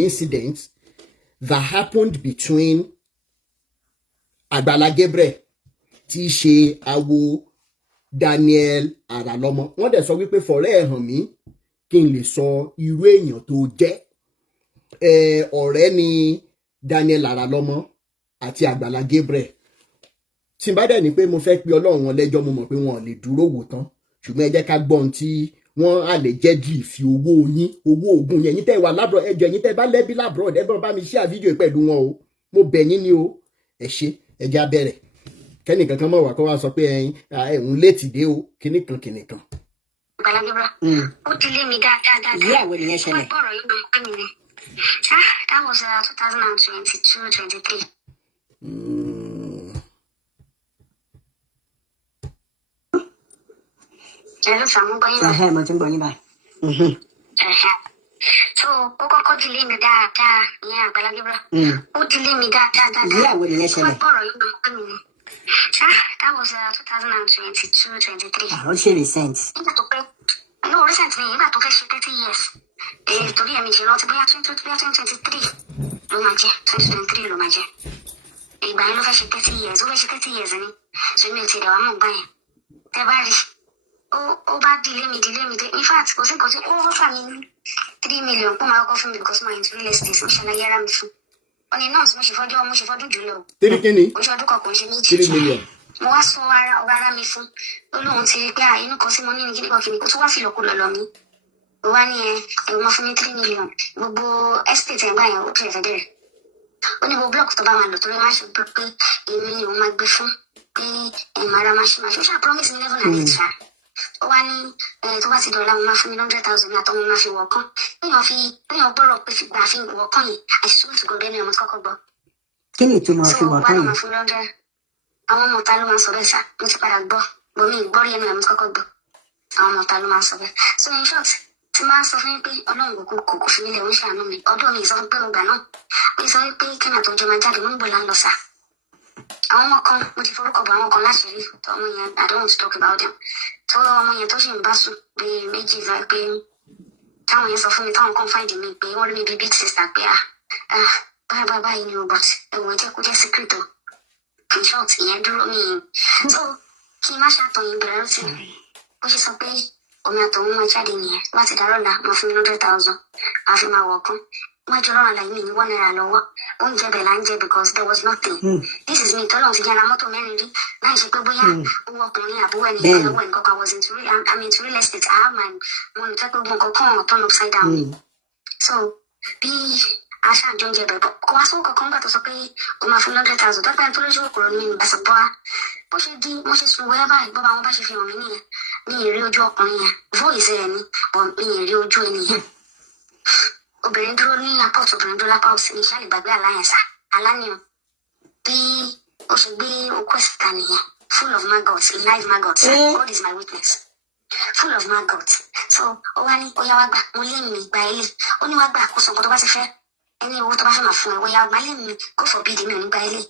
incident that happened between Agbala Gabriel tí ṣe awo Daniel Aralamo. Wọ́n dẹ̀ sọ wípé fọ̀rẹ́ ẹ̀ hàn mí kí n lè sọ irú èèyàn tó jẹ́. Ọ̀rẹ́ ni Daniel Aralamo àti Agbala Gabriel. Tí n bá dẹ̀ ní pé mo fẹ́ pe Ọlọ́run wọn lẹ́jọ́, mo mọ̀ pé wọn ò lè dúró wò tán. Ṣùgbọ́n ẹ jẹ́ ká gbọ́ ohun tí wọ́n allegedly fi owó yín, owó oògùn yẹn, yín tẹ́ wà lábúrò, ẹjọ́ yín tẹ́ bá lẹ́bí lábúrò, ẹ bá mi share fídíò pẹ̀lú wọn o. Mo bẹ̀ yín ni o. Ẹ ṣé, ẹ jẹ́ á bẹ̀rẹ̀. Kẹ́nìkan kan mọ̀ wá kó wá sọ pé ẹ̀hún létí dé o, kìnìkan. Agbala Gabriel. Ó dilé mi dáadáa. Ìyàwó nìyẹn ṣẹlẹ̀. Bọ̀rọ̀ yìí máa ń pè mí ni. That was 2022-23. Hello, Samu Boyin. Mo ti ń gbọ́ yín báyìí. So, ó kọ́kọ́ dilé mi dáadáa, ìyẹn Agbala Gabriel. Ó dilé mi dáadáa. Ìyàwó nìyẹn ṣẹlẹ̀. Bọ̀rọ̀ yìí máa ń pè mí ni. That was 2022-23. Ó ṣe recent. Nígbà tó pé, no, recent ni, nígbà tó fẹ́ ṣe 30 years. Torí ẹ̀mí jìnnà ti bóyá 2023 ló máa jẹ́, 2023 ló máa jẹ́. Ìgbà yẹn ló fẹ́ ṣe 30 years, ó fẹ́ ṣe 30 years ni. So, mi ò ti dẹ̀ wá mọ̀ gbà yẹn. Tẹ́ bá rí, ó bá dilé mi. In fact, kò sí nǹkan tí ó fà mí ní 3 million kó máa kọ́ fún mi because my into real estate, mo ṣàlàyé ara mi fún. Ọ̀nì náà mo ṣe fọ́dún jùlọ. Kíni? Oṣù ọdún kan kò ń ṣe méjì. 3 million. Mo wá sọ ara mi fún. Ó lóun ti rí pé inú kan sí mo ní ní kíníkan kìíní, ó tún wá fi lọ́kùlọ̀ lọ mí. Ó wá ní ẹ̀rù máa fún mi 3 million. Gbogbo estate ẹ̀gbá yẹn ó tún ẹ̀fẹ̀ bẹ̀rẹ̀. Ó ní gbogbo blọọkù tó bá máa lò torí máa ṣe pé èmi ni òun máa gbé fún pé ara máa ṣe. Ó ṣáà promise mi level and extra. Ó wá ní tó bá ti dọ̀la mo máa fún mi 100,000 ní àtọ́ mo máa fi wọ̀ kán. Péyàn gbọ́rọ̀ pé fi gbà fi wọ̀ kán yìí, I swear to God ẹni ọmọ tí kọ́kọ́ gbọ́. Kí ni ìtumọ̀ fi wọ̀ kán yìí? So, àwọn ọmọ ọ̀tá ló máa ń sọ bẹ́ẹ̀ sá, mo ti padà gbọ́, bomi ìgbọ́rí ẹni ọmọ tí kọ́kọ́ gbọ́. Àwọn ọmọ ọ̀tá ló máa ń sọ bẹ́ẹ̀. So in short, tí máa ń sọ fún mi pé Ọlọ́run kò fi nílẹ̀ oníṣẹ́ àánú mi, ọdún mi sọ fún pé mo gbà náà. Ó sọ pé kẹ́nà tó jọ máa jáde, mo ń bọ̀ láńlọ sá. Àwọn ọmọ kan, mo ti forúkọ bọ̀ àwọn kan láti rí ọmọ yẹn, I don't want to talk about them. Tó ọmọ yẹn tó ṣì ń bá sùn pé méjì sọ pé táwọn yẹn sọ fún mi, táwọn kan fáìdì mi pé wọ́n rí mi bí big sister pé báyìí ni o, but ẹ̀wọ̀n jẹ́ kó jẹ́ secret o. In short, ìyẹn dúró mi. So, kí n má ṣàtọ̀yìn bẹ̀rẹ̀ ló ti bó ṣe sọ pé omi àtọ̀hún máa jáde nìyẹn láti dárọ̀ là máa fún mi 100,000 àfi máa wọ̀ kán. Wọ́n jọ lọ́rùn àlàyé mi ní 1 naira lọ́wọ́. Oúnjẹ bẹ̀ là ń jẹ because there was nothing. This is me tọ́lọ́run ti jẹ́ra mọ́tò mẹ́rin rí láì ṣe pé bóyá owó ọkùnrin àbúrò ẹnìkan lọ́wọ́ ẹnìkan kan was into real estate. I have my money tó pé gbogbo nǹkan kan turn upside down. So, bí aṣá àjọ oúnjẹ bẹ̀ kó wá sówó kankan gbà tó sọ pé o máa fún 100,000 tó pẹ́ tó lójú òkúrò ní ìgbàsọ̀ bọ́ wa. Bó ṣe di mo ṣe sun wẹ́ẹ́ báyìí bọ́ba wọn bá ṣe fi hàn mí nìyẹn. Mi ì rí ojú ọkùnrin yẹn, voice rẹ̀ ni, but mi ì rí ojú ènìyàn. Obìnrin dúró ní apá ọ̀tún, obìnrin dúró lápá òsì ní ìṣàlẹ̀ gbàgbé aláyẹ̀nsà aláníyàn bí ó ṣe gbé okó ẹ̀sìta nìyẹn, full of maggots, live maggots. God is my witness, full of maggots. So ó wá ní ó yá wá gbà, mo lé mi gba ilé, ó ní wá gbà kó sọ nǹkan tó bá ti fẹ́, ẹni owó tó bá fẹ́ máa fún ẹ, ó yá gbà lé mi, God forbid mi ò ní gba ilé.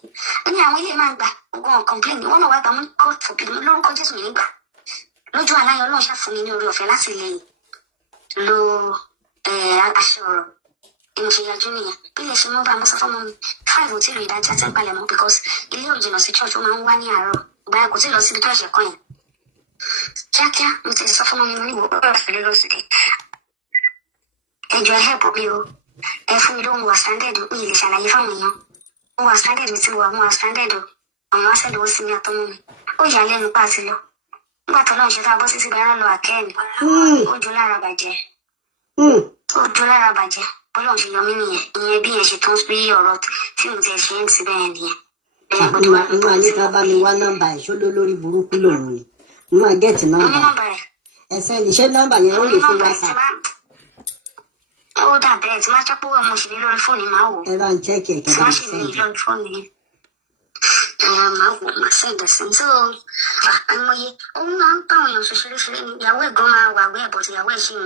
Ó ní àwọn ilé máa gbà, ogun complain ni wọ́n náà wá gbà, mo ní God forbid mi lórúkọ Jésù mi nígbà. Lójú aláyọ̀ Ọlọ́run ṣàfún mi ní oore ọ̀fẹ́ láti lè lo aṣọ ọ̀rọ̀ èmi ṣe yájú nìyẹn bí lè ṣe mọ́ bá mo sọ fún mi 5 ò tí ì rí ìdájọ́ tẹ́ palẹ̀ mọ́ because ilé ò jìnnà sí church ó máa ń wá ní àárọ̀ ìgbà yẹn kò tí ì lọ síbi tó ẹ̀ṣẹ̀ kan yẹn kíákíá mo ti sọ fún mi ní ìwò ọ̀rọ̀ ọ̀fẹ́ lọ́sùdẹ̀ ẹjọ́ ẹ help mi o ẹ fún mi lóhun wà stranded mi ì lè ṣàlàyé fáwọn èèyàn mo wà stranded tí mo wà stranded àwọn wá sẹ́dọ̀ ó sì ní àtọ́mú mi ó yà lẹ́nu pa àti lọ nígbà tó lọ́n ṣe tá a bọ́ sí síbi ara lọ àkẹ́ẹ̀mí ó jó lára bàjẹ́ bọ́lá ṣe yọ mí nìyẹn ìyẹn bí yẹn ṣe tó ń pín ọ̀rọ̀ tí mo ti ṣe ń ti bẹ́ẹ̀ nìyẹn. Ìwà ní ká bá mi wá nọ́mbà ẹ̀ ṣó lórí burúkú lòun ni. Mo máa gẹ̀ẹ́tì nọ́mbà ẹ̀. Ẹ̀sẹ̀ ìṣe nọ́mbà yẹn ó lè fi WhatsApp. Ó dà bẹ́ẹ̀ tí máa jápọ̀ mo ṣe ní lórí fóònù máa wò. Ẹ bá ń chẹ́kì ẹ̀kẹ́ bá ń sẹ́ǹdì. Lórí fóònù yẹn. Máa wò máa sẹ́ǹdì sí. So àìmọye òun máa ń bá àwọn èèyàn ṣe ṣeréṣeré ni ìyàwó ẹ̀gbọ́n máa wà wẹ́ ẹ̀bọ̀ tí ìyàwó ẹ̀ ṣì ń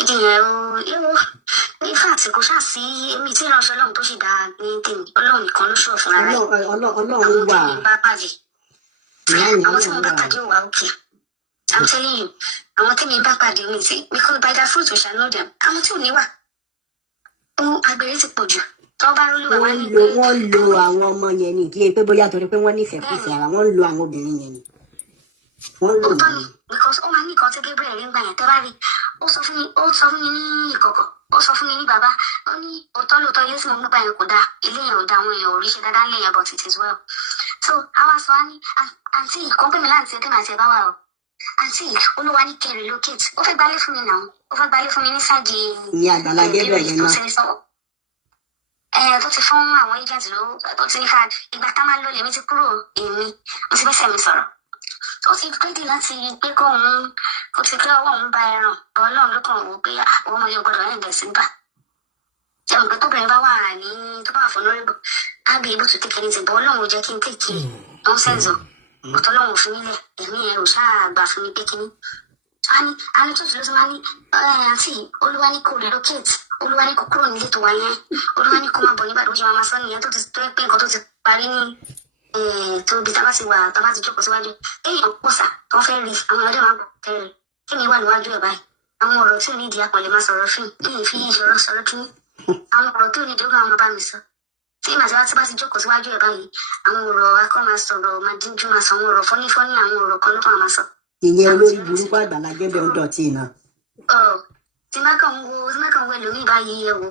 ìdíyẹn ifá àti kò ṣáà sí èmi tí ìránṣẹ́ Ọlọ́run tó ṣì dáa ní tèmi Ọlọ́run nìkan ló ṣòro fúnra rẹ̀ Ọlọ́run wà àwọn tí mo bá pàdé wà òkè I'm telling you àwọn tí mi bá pàdé mi tí because by their fruit we shall know them àwọn tí ò ní wà àgbèrè ti pọ̀ jù tó bá rólúwa wá ní wọ́n lo àwọn ọmọ yẹn ní kí pé bóyá torí pé wọ́n nífẹ̀ẹ́ kù sí ara wọ́n lo àwọn obìnrin yẹn ni wọ́n lò wọ́n ni. because ó máa ní nǹkan tí Gabriel ń gbà yẹn tẹ́ bá rí ó sọ fún mi ní ìkọ̀kọ̀ ó sọ fún mi ní bàbá ó ní òótọ́ lóòótọ́ ilé tí mo gbà yẹn kò dáa ilé yẹn ò dáa àwọn èèyàn ò rí ṣe dáadáa lé yẹn but it is well so àwa sọ á ní àǹtí kò pè mí láǹtí ẹgbẹ́ màtí ẹ bá wà o àǹtí olúwa ní kẹ́ relocate ó fẹ́ gbálé fún mi náà ó fẹ́ gbálé fún mi ní sáàjì ní Agbala Gabriel yẹn náà tó ti fún àwọn agent ló tó ti fa ìgbà tá máa lọ lèmi ti kúrò èmi mo ti bẹ́sẹ̀ mi sọ̀rọ̀ ó ti gbédè láti pé kóun kò ti pé ọwọ́ òun bá ẹran bọ́ náà ló kàn wò pé àwọn ọmọ yóò gbọdọ̀ ẹ̀ bẹ̀ sí gbà jẹun pé tóbìnrin bá wà ní tó bá wà fún lórí á bí ibùsùn kékeré ti bọ́ ọlọ́run jẹ́ kí n tèkì nọ́ńsẹ̀nsì ọ̀tọ̀ ọlọ́run fún nílẹ̀ èmi ẹ̀ ò ṣáà gbà fún mi pé kíní a ní tó ti lọ sí máa ní àǹtí olúwa ní kò relocate olúwa ní kò kúrò nílé tó wà yẹn olúwa ní kò máa bọ̀ nígbà tó ṣe máa sọ nìyẹn tó ti tó pé nǹkan tó ti parí ní tó bí tábà ti wà tábà ti jókòó síwájú èèyàn pọ̀sà tó fẹ́ rí àwọn ọdẹ máa bọ̀ tẹ̀lé kí mi wà níwájú ẹ̀ báyìí àwọn ọ̀rọ̀ tí ò ní ìdí àpọ̀lẹ̀ máa sọ̀rọ̀ fún mi fi ìṣòro sọ̀rọ̀ kí àwọn ọ̀rọ̀ tí ò ní ìdí ó máa bá mi sọ tí màtí wá tí bá ti jókòó síwájú ẹ̀ báyìí àwọn ọ̀rọ̀ akọ́ máa sọ̀rọ̀ máa díjú máa sọ àwọn ọ̀rọ̀ fọ́nífọ́ní àwọn ọ̀rọ̀ kan ló máa sọ. ìyẹn olórí burúkú Agbala Gabriel ń dọ̀tí náà. tí má kàn wo ẹlòmíì báyìí yẹ wo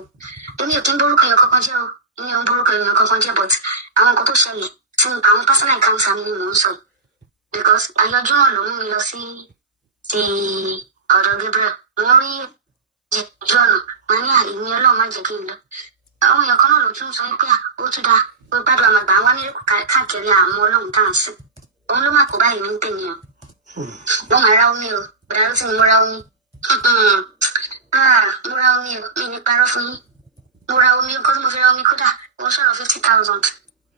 èmi ò kí ń borúkọ yẹn kankan jẹ́ o èmi ò ń borúkọ yẹn kankan jẹ́ but àwọn nǹkan tó ṣẹlẹ̀ tí àwọn personal accounts mi mò ń sọ because àyọjú náà ló mú mi lọ sí ti ọ̀dọ̀ Gabriel wọ́n rí ìjọ ọ̀nà wọn ní àìní ọlọ́run má jẹ́ kí n lọ àwọn èèyàn kan náà ló tún sọ pé ó tún dáa ó gbádùn àmàgbà wọn nílùú káàkiri àmọ́ ọlọ́run tá à ń sìn òun ló má kó báyìí ní tèmi o wọ́n máa ra omi o bẹ̀rẹ̀ ló ti mú ra omi mo ra omi o mi ní parọ́ fún yín mo ra omi because mo fi ra omi kódà mo sọ̀rọ̀ 50,000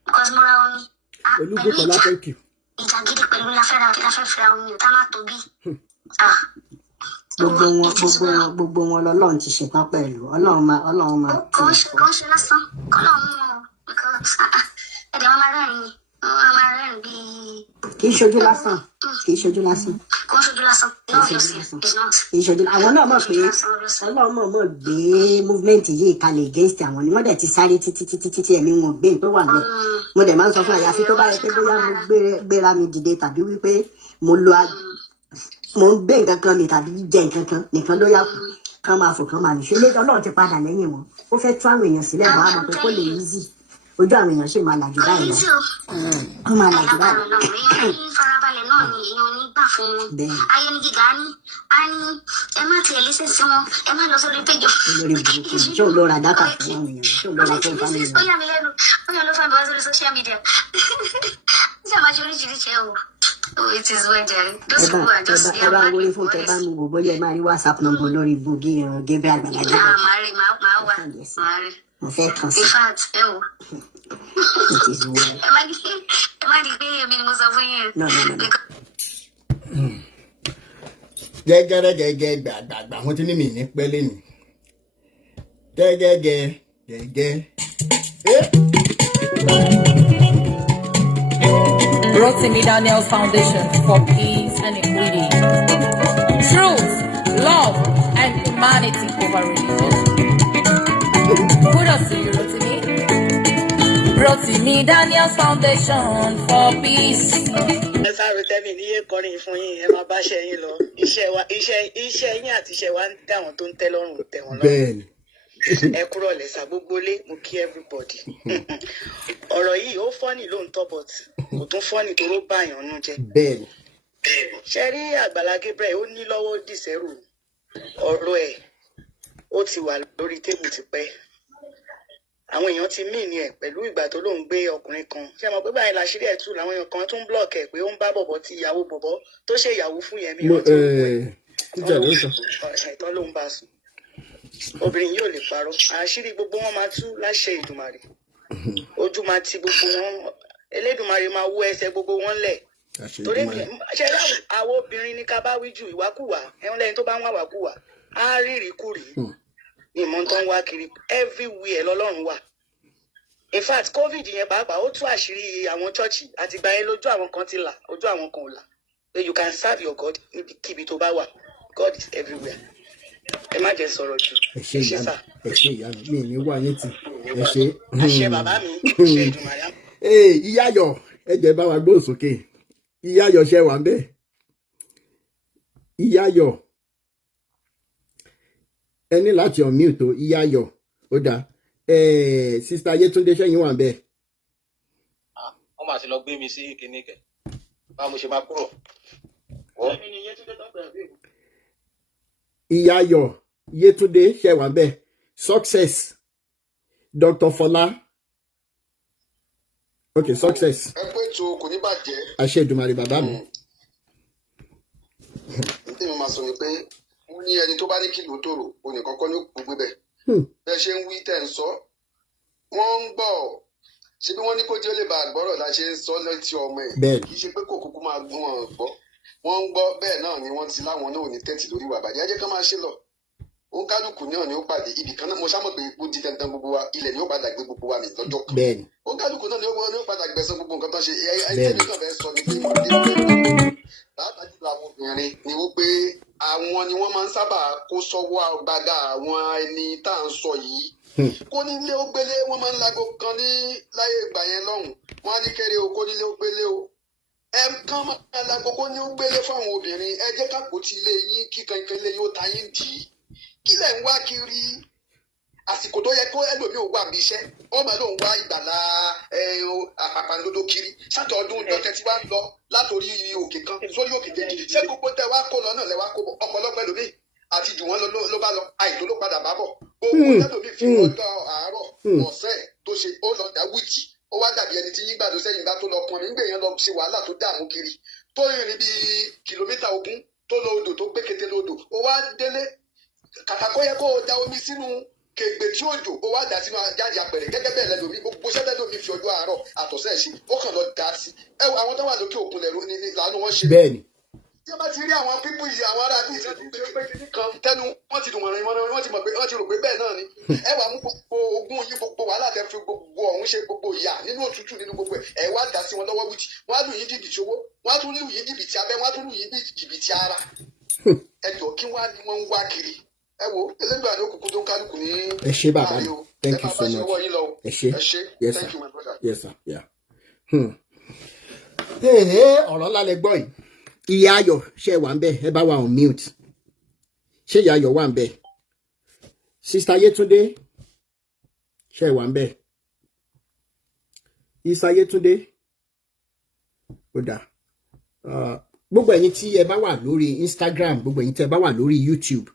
because mo ra omi pẹ̀lú ìjà gidi pẹ̀lú láfẹ́ra omi ò tá má tóbi. gbogbo wọn lọ́lọ́run ti ṣetán pẹ̀lú ọlọ́run máa. kò ń ṣe lásán kọ́lọ́run mú ọ ẹ̀dẹ̀ wọn máa rẹ́rìn bíi. kì í ṣojú lásán. kò ń ṣojú lásán. àwọn náà mọ̀ pé ọlọ́run mọ̀ gbé movement yìí kalẹ̀ against àwọn ni wọ́n dẹ̀ ti sáré títí ẹ̀mí wọn gbé tó wà lọ. mo dẹ̀ máa ń sọ fún àyàfi tó bá yẹ pé bóyá mo gbéra mi dìde tàbí wípé mo ń gbé nǹkan kan mi tàbí jẹ nǹkan kan nìkan ló yà kù kán máa fò kán máa nìṣó lé ọlọ́run ti padà lẹ́yìn wọn ó fẹ́ tú àwọn èèyàn sílẹ̀ wọ́n á mọ̀ pé kó lè easy ojú àwọn èèyàn ṣì máa làjú báyìí lọ. ó máa làjú báyìí lọ. farabalẹ̀ náà ni èèyàn ní gbà fún wọn ayé ní gíga ní a ní ẹ má tiẹ̀ lé sẹ́sẹ́ wọn ẹ má lọ sórí péjọ. olórí burúkú ni ṣé ò lọ ra dátà fún àwọn èèyàn ṣé ò lọ ra fún fáwọn èèyàn. ó yà mí lẹ́nu ó yàn ló fà bọ́ sórí social media ó sì máa ṣe oríṣiríṣi ẹ̀ wò. It is well, Jerry. Those people are just ẹ bá wọlé fún tẹ bá mi wò bóyá ẹ máa rí WhatsApp number lórí bugi Gabriel Agbala Gabriel. máa wà. mo fẹ́ kàn sí. In fact, ẹ wò. ẹ má di pé èmi ni mo sọ fún yín. No. gẹ́gẹ́ gbàgbàgbà wọ́n ti ní mi ní pẹ́lẹ́ ni gẹ́gẹ́. Rotimi Daniel's Foundation for Peace and Equity. Truth, love, and humanity over religion. Kudos to you, Rotimi. Rotimi Daniel's Foundation for Peace. ẹ sáré tẹ́mi ní yé kọrin fún yín ẹ máa bá ṣe yín lọ iṣẹ́ yín àti iṣẹ́ wa ń tẹ àwọn tó ń tẹ́ lọ́rùn tẹ́ wọn lọ́rùn. ẹ kúrò lẹ́sà gbogbo lé mo kí everybody. ọ̀rọ̀ yìí ó fọ́nì lóòótọ́ but kò tún fọ́nì tó ló bá àyàn nú jẹ́. ṣe rí Agbala Gabriel ó ní lọ́wọ́ dìsẹ́rù ọ̀rọ̀ ẹ̀ ó ti wà lórí tébù tipẹ́. àwọn èèyàn ti mí ni ẹ̀ pẹ̀lú ìgbà tó lóun gbé ọkùnrin kan ṣé mo pé báyìí láṣírí ẹ̀ tú làwọn èèyàn kan tún block ẹ̀ pé ó ń bá bọ̀bọ̀ ti ìyàwó bọ̀bọ̀ tó ṣe ìyàwó fún yẹn mi ìtọ́ ló ń bá sùn. obìnrin yóò lè parọ́ àṣírí gbogbo wọn máa tú láṣẹ Ìdùmarè ojú máa ti gbogbo wọn Elédùmarè máa wú ẹsẹ̀ gbogbo wọn lẹ̀ torí ṣe àwọn obìnrin ní ká bá wí ju ìwákùwà ẹ̀wọ̀n lẹ́yìn tó bá ń wá wákùwà á rírì kúrì ní ìmọ̀ tó ń wá kiri everywhere lọ́lọ́run wà. In fact COVID yẹn pàápàá ó tú àṣírí àwọn chọ́ọ̀chì àtìgbà yẹn lójú àwọn kan ti là ojú àwọn kan ò là so you can serve your God níbikíbi tó bá wà God is everywhere. ẹ má jẹ́ sọ̀rọ̀ jù. ẹ ṣé ìyá mi ní wá yín tì ẹ ṣé. àṣẹ bàbá mi ṣe ìdùnnàyà. ìyá Ayọ̀ ẹ jẹ́ bá wa gbóhùn sókè. ìyá Ayọ̀ ṣe wà ń bẹ̀. ìyá Ayọ̀ ẹ ní láti unmute o. ìyá Ayọ̀ ó dáa. sista Yétúndé ṣẹ́yìn wà ń bẹ̀. wọ́n máa ti lọ gbé mi sí kinní kẹ̀ báwo mo ṣe máa kúrò. ìyá Ayọ̀ Yétúndé ṣe wà ń bẹ̀. Success Dr. Fọlá. Okay, Success. ẹ pé tó kò ní bàjẹ́. àṣẹ Èdùmàrè bàbá mi. tí mo máa sọ ni pé mo ní ẹni tó bá ní kìlò tòrò òní kankan ní gbogbo bẹ́ẹ̀. bẹ́ẹ̀ ṣe ń wí tẹ̀ ń sọ wọ́n ń gbọ́ ṣé bí wọ́n ní kó tí ó lè bá àgbọ́rọ̀ la ṣe ń sọ létí ọmọ ẹ̀ kì í ṣe pé kò kúkú máa gbọ́ wọn gbọ́ wọ́n ń gbọ́ bẹ́ẹ̀ náà ni wọ́n ti láwọn náà ò ní tẹ́tì lórí wà bàjẹ́ ẹ jẹ́ ká máa ṣe lọ ó ń kálukú náà ni ó pàdé ibì kan náà mo ṣá mọ̀ pé ó di dandan gbogbo wa ilẹ̀ ni ó padà gbé gbogbo wa mi lọ́jọ́ kan ó ń kálukú náà ni ó padà gbẹ̀san gbogbo nǹkan tó ṣe ẹni náà fẹ́ sọ ní pé látàjú làwọn obìnrin ni ó pé àwọn ni wọ́n máa ń sábà kó sọ́wọ́ gbàgà àwọn ẹni tá à ń sọ yìí kó nílé ó gbélé wọ́n máa ń lago kan ní láyé ìgbà yẹn lọ́hùn wọ́n á ní kéré o kó nílé ó gbélé o ẹ̀ẹ̀kan máa lago kó ní ó gbélé fáwọn obìnrin ẹ jẹ́ ká kó ti ilé yín kíkan ilé yóò ta yín dì í kí lẹ̀ ń wá kiri àsìkò tó yẹ kó ẹlòmíì ò wà bí iṣẹ́ ó máa lóun wá ìgbàlá àpàpàǹdodo kiri sátọ̀ ọdún ìjọkẹ́ tí wàá lọ látòrí òkè kan sórí òkè kejì ṣé gbogbo tẹ wá kó lọ náà lẹ wá kó bọ̀ ọ̀pọ̀lọpọ̀ ẹlòmíì àti jù wọ́n ló bá lọ àìtó ló padà bá bọ̀ gbogbo ẹlòmíì fi ọjọ́ àárọ̀ ọ̀sẹ̀ tó ṣe ó lọ dá wíìtì ó wá dàbí ẹni tí yín gbàdó sẹ́yìn bá tó lọ pọn nígbè yẹn lọ ṣe wàhálà tó dààmú kiri tó rìn bíi kìlómítà 20 tó lọ odò tó gbé kété lódò ó wá délé kàkà kó yẹ kó o da omi sínú kègbè tí òjò ó wá dà sínú ajáde àpẹẹrẹ gẹ́gẹ́ bẹ́ẹ̀ lẹ́lòmí gbogbo sẹ́lẹ̀ lómi fi ọjọ́ àárọ̀ àtọ̀sẹ̀ ṣe ó kàn lọ dà sí ẹ wo àwọn tó wà lókè òkun lẹ́rú ní làánú wọn ṣe. bẹ́ẹ̀ni. tí a bá ti rí àwọn pípù yìí àwọn ará bíi ìṣẹ́jú kan tẹnu wọ́n ti dùn wọ́n wọ́n ti mọ̀ pé wọ́n ti rò pé bẹ́ẹ̀ náà ni ẹ wà mú gbogbo ogún yìí gbogbo wàhálà tẹ fi gbogbo ọ̀hún ṣe gbogbo ìyà nínú òtútù nínú gbogbo ẹ̀ wá dà sí wọn lọ́wọ́ wíjì wọ́n á lù yín jìbìtì owó wọ́n á tún lù yín jìbìtì abẹ́ wọ́n á tún lù yín jìbìtì ara ẹ jọ kí wọ́n á ní wọ́n ń wá kiri ẹ wo elégbà ní òkùnkùn tó ń kálukú ní. ẹ ṣé bàbá mi thank you so much ẹ ṣé yes sir yes sir yeah. ọ̀rọ̀ ńlá lẹ gbọ́ yìí ìyá Ayọ̀ ṣe wà ń bẹ̀ ẹ bá wa on mute ṣé ìyá Ayọ̀ wà ń bẹ̀ sista Yétúndé ṣe wà ń bẹ̀ sista Yétúndé ó dà gbogbo ẹ̀yin tí ẹ bá wà lórí Instagram gbogbo ẹ̀yin tí ẹ bá wà lórí YouTube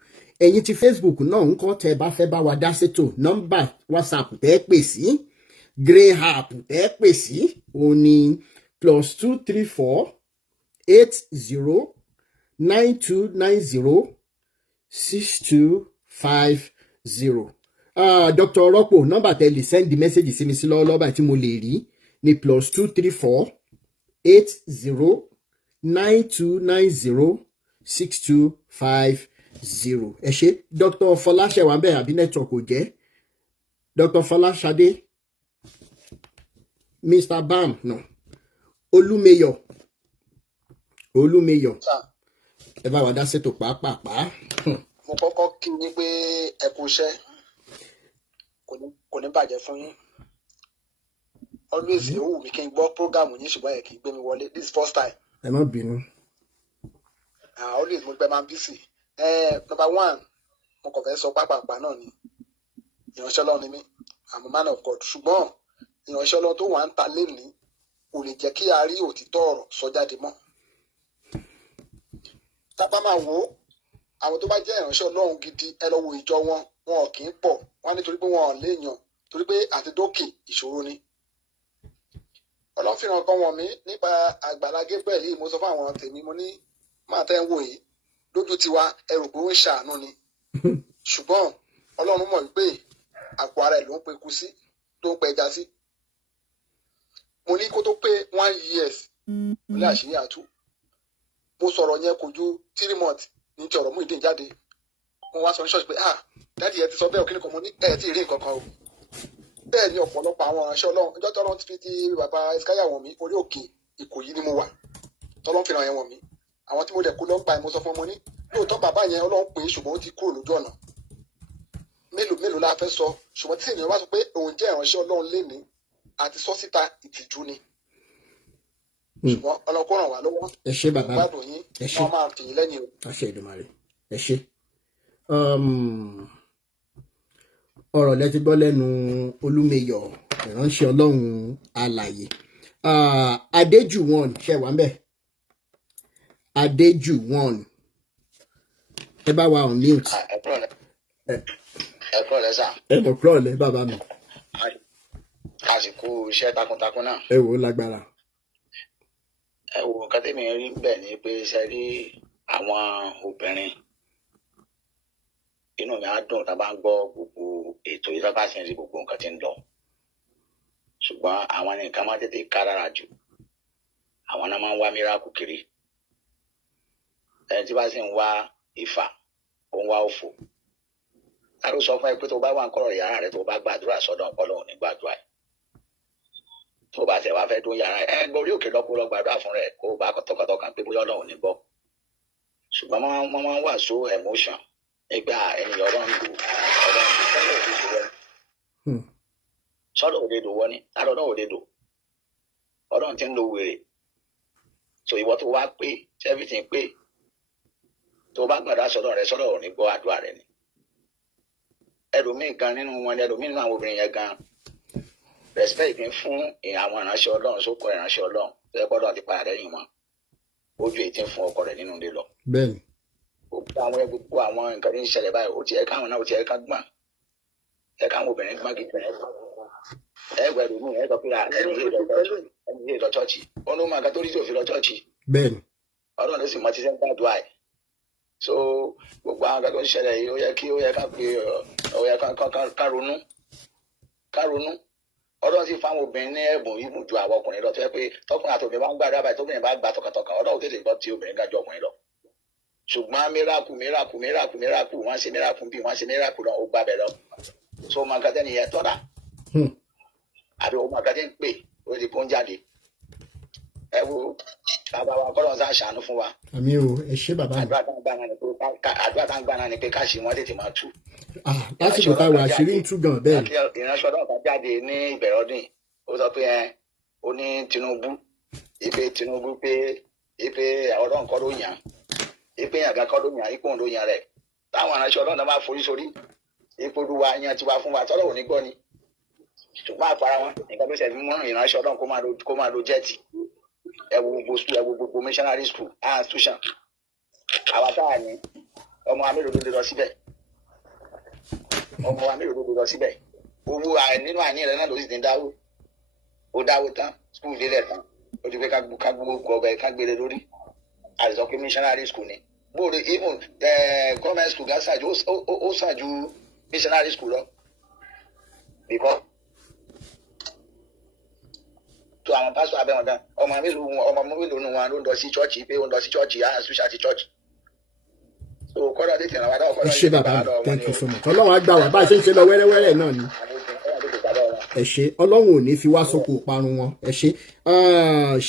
ẹ̀yin tí Facebook náà ń kọ́ tẹ́ bá fẹ́ bá wa dá sétò nọ́mbà WhatsApp tẹ́ pè sí grey app tẹ́ pè sí òun ni +234 80 9290 6250. Dr. Rọ́pò nọ́mbà tẹ́ lè send message sí mi sí lọ́wọ́lọ́wọ́ tí mo lè rí ní +234 80 9290 6250. ẹ ṣé Dr. Fọláṣẹwà bẹ́ẹ̀ àbí network kò jẹ́ Dr. Fọláṣadé Mr. Bam no Olúmeyọ̀ ẹ bá wa dá ṣètò pàápàá. mo kọ́kọ́ kí ni pé ẹ kú iṣẹ́ kò ní bàjẹ́ fún yín always ó wù mí kí n gbọ́ prógámù yín ṣùgbọ́n ẹ̀ kì í gbé mi wọlé this first time. ẹ má bínú. always mo gbẹ máa ń bí sí number 1 mo kàn fẹ́ sọ pápápá náà ni ìránṣẹ́ Ọlọ́run ni mí I'm a man of God ṣùgbọ́n ìránṣẹ́ Ọlọ́run tó wà ń ta lẹ́nìí kò lè jẹ́ kí a rí òtítọ́ ọ̀rọ̀ sọ jáde mọ́. tábà máa wò ó àwọn tó bá jẹ́ ìránṣẹ́ Ọlọ́run gidi ẹ lọ wo ìjọ wọn ò kì í pọ̀ wọ́n nítorí pé wọn ò léèyàn torí pé àti dókè ìṣòro ni. Ọlọ́run fi hàn kan wọ̀n mí nípa Àgbàlá Gabriel yìí mo sọ fún àwọn tèmi mo ní máa tẹ́ ń wò yìí lójú tiwa ẹrù pé ó ń ṣàánú ni ṣùgbọ́n Ọlọ́run mọ̀ wípé àpò ara ẹ̀ ló ń pe kú sí tó ń pẹja sí. mo ní kó tó pé 1 year mo lé àṣírí àtú mo sọ̀rọ̀ yẹn kò ju 3 months ní ti ọ̀rọ̀ mú ìdí jáde mo wá sọ ní ṣọ́ọ̀ṣì pé dáàdi ẹ ti sọ bẹ́ẹ̀ kí ni kò mo ní ẹ̀ tí ì rí nǹkan kan o. bẹ́ẹ̀ ni ọ̀pọ̀lọpọ̀ àwọn ìránṣẹ́ Ọlọ́run ìjọ tọ́lọ́run ti fi ti bàbá Iskaya wọ̀n mí orí òkè Ìkòyí ni mo wà tọ́lọ́run fi ràn yẹn wọ̀n mí àwọn tí mo dẹ̀ kú lọ́gbà mo sọ fún ọmọ ní lóòótọ́ bàbá yẹn Ọlọ́run pè é ṣùgbọ́n ó ti kúrò lójú ọ̀nà mélòó la fẹ́ sọ ṣùgbọ́n tí ènìyàn bá sọ pé òun jẹ́ ìránṣẹ́ Ọlọ́run lénìí àti sọ síta ìtìjú ni ṣùgbọ́n Ọlọ́run kó ràn wá lọ́wọ́ ẹ ṣé bàbá gbádùn yín wọ́n máa tì yín lẹ́yìn o. àṣẹ Èdùmàrè ẹ ṣé ọ̀rọ̀ lẹ ti gbọ́ lẹ́nu Olúmẹyọ̀ ìránṣẹ́ Ọlọ́run alààyè Adéjùwọ̀n ṣe wà ń bẹ̀ Adéjùwọ̀n ẹ bá wa on mute. ẹ kúrò lẹ́sà. ẹ lọ kúrò lẹ́ bàbá mi. àsìkò iṣẹ́ takuntakun náà. ẹ wò ó lágbára. ẹ wò nǹkan tẹ́mi rí bẹ́ẹ̀ ni pé ṣe rí àwọn obìnrin inú mi á dùn tá a bá ń gbọ́ gbogbo ètò yìí tá a bá sì ń rí gbogbo nǹkan tí ń lọ ṣùgbọ́n àwọn nǹkan máa tètè kárára jù àwọn náà máa ń wá mìíràkù kiri ẹni tí bá sì ń wá ìfà ó ń wá òfò a ló sọ fún ẹ pé tó bá wà ń kọ̀rọ̀ yàrá rẹ tó bá gbàdúrà sọ́dọ̀ Ọlọ́run ní gbàdúrà ẹ tó bá tẹ̀ wá fẹ́ dún yàrá ẹ gbórí òkè lọ́pọ̀ lọ gbàdúrà fún rẹ kó o bá tọkàntọkàn pé bóyá Ọlọ́run ní gbọ́ ṣùgbọ́n wọ́n máa ń wà so emotion nígbà ènìyàn Ọlọ́run sọ́dọ̀ òdedo wọ́n ní sọ́dọ̀ òdedo Ọlọ́run ti ń lo wèrè so ìwọ tó wá pé everything pé tó bá gbàdúrà sọ́dọ̀ rẹ sọ́dọ̀ ò ní gbọ́ àdúrà rẹ ni ẹlòmíì gan nínú wọn ẹlòmíì nínú àwọn obìnrin yẹn gan respect fún àwọn ìránṣẹ́ Ọlọ́run sókò ìránṣẹ́ Ọlọ́run tó yẹ gbọ́dọ̀ ti padà lẹ́yìn wọn ojú èyí tí ń fún ọkọ rẹ nínú ilé lọ. bẹ́ẹ̀ni. gbogbo àwọn nǹkan tí ń ṣẹlẹ̀ báyìí ó ti yẹ káwọn náà ó ti yẹ ká gbọ́n ẹ káwọn obìnrin gbọ́n gidi ẹ gbẹdùn mí ẹ sọ pé ẹni yé lọ chọọchì ó ló máa ga tó rí tí ò fi lọ chọọchì. bẹ́ẹ̀ni. Ọlọ́run ló sì mọ ti sẹ́ ń gbàdúrà ẹ̀ so gbogbo àwọn akẹ́kọ̀ọ́ ìṣẹ̀lẹ̀ yìí ó yẹ ká pé ó yẹ ká ronú Ọlọ́run sì fáwọn obìnrin ní ẹ̀bùn yìí ju àwọn ọkùnrin lọ tó yẹ pé tọkùnrin àti obìnrin bá ń gbàdúrà báyìí tóbìnrin bá gbà tọkàntọkàn Ọlọ́run tètè gbọ́ tí obìnrin ga ju ọkùnrin lọ ṣùgbọ́n miracle wọ́n ṣe miracle bí wọ́n ṣe miracle lọ ó gbà bẹ̀ lọ so ọmọ akadẹ́ nìyẹn tọ́da àbí ọmọ akadẹ́ ń pè ó ti kún jáde ẹ wo bàbá wa kọ́ lọ́n sá ṣàánú fún wa. àmín o ẹ ṣé bàbá mi. àdúrà tá ń gbà náà ni pé káṣí wọn tètè máa tú. lásìkò táwọn àṣírí ń tú gan bẹ́ẹ̀ ni. ìránṣẹ́ Ọlọ́run kan jáde ní ìbẹ̀rẹ̀ ọdún ó sọ pé ó ní Tinubu pé Ọlọ́run kọ́ ló yàn ipe yàgá kọ́ ló yàn ipò òun ló yàn rẹ̀ táwọn ìránṣẹ́ Ọlọ́run náà máa forí sórí ipò olúwa yan tiwa fún wa tọ́lọ̀ ò ní gbọ́ ni ṣùgbọ́n àpárá wọn nǹkan tó ṣẹlẹ̀ mú ìránṣẹ́ Ọlọ́run kó máa lo jẹ́ẹ̀tì ẹ wo gbogbo missionary school institution àwa táà ní ọmọ wa mélòó ló lọ síbẹ̀ owó nínú àní rẹ̀ náà ló sì ti ń dáwó ó dáwó tán school délẹ̀ tán ó ti fẹ́ ká gbogbo ọbẹ̀ ká gbélé lórí àìsàn pé missionary school ni bóòrè even government school gá ṣáájú ó ṣáájú missionary school lọ because tó àwọn pásítọ̀ abẹ́wọn gan ọmọ mélòó nu wọn ló ń lọ sí chọ́ọ̀chì pé ó ń lọ sí chọ́ọ̀chì àṣùṣà àti chọ́ọ̀chì so kọ́dọ̀ tètè ràn wá dáwọ́ kọ́dọ̀ ṣé bàbá mi thank you so much Ọlọ́run á gbà wá bá a ṣe ń ṣe lọ wẹ́rẹ́wẹ́rẹ́ náà ni ẹ ṣé Ọlọ́run ò ní fi wá sóko parun wọn ẹ ṣé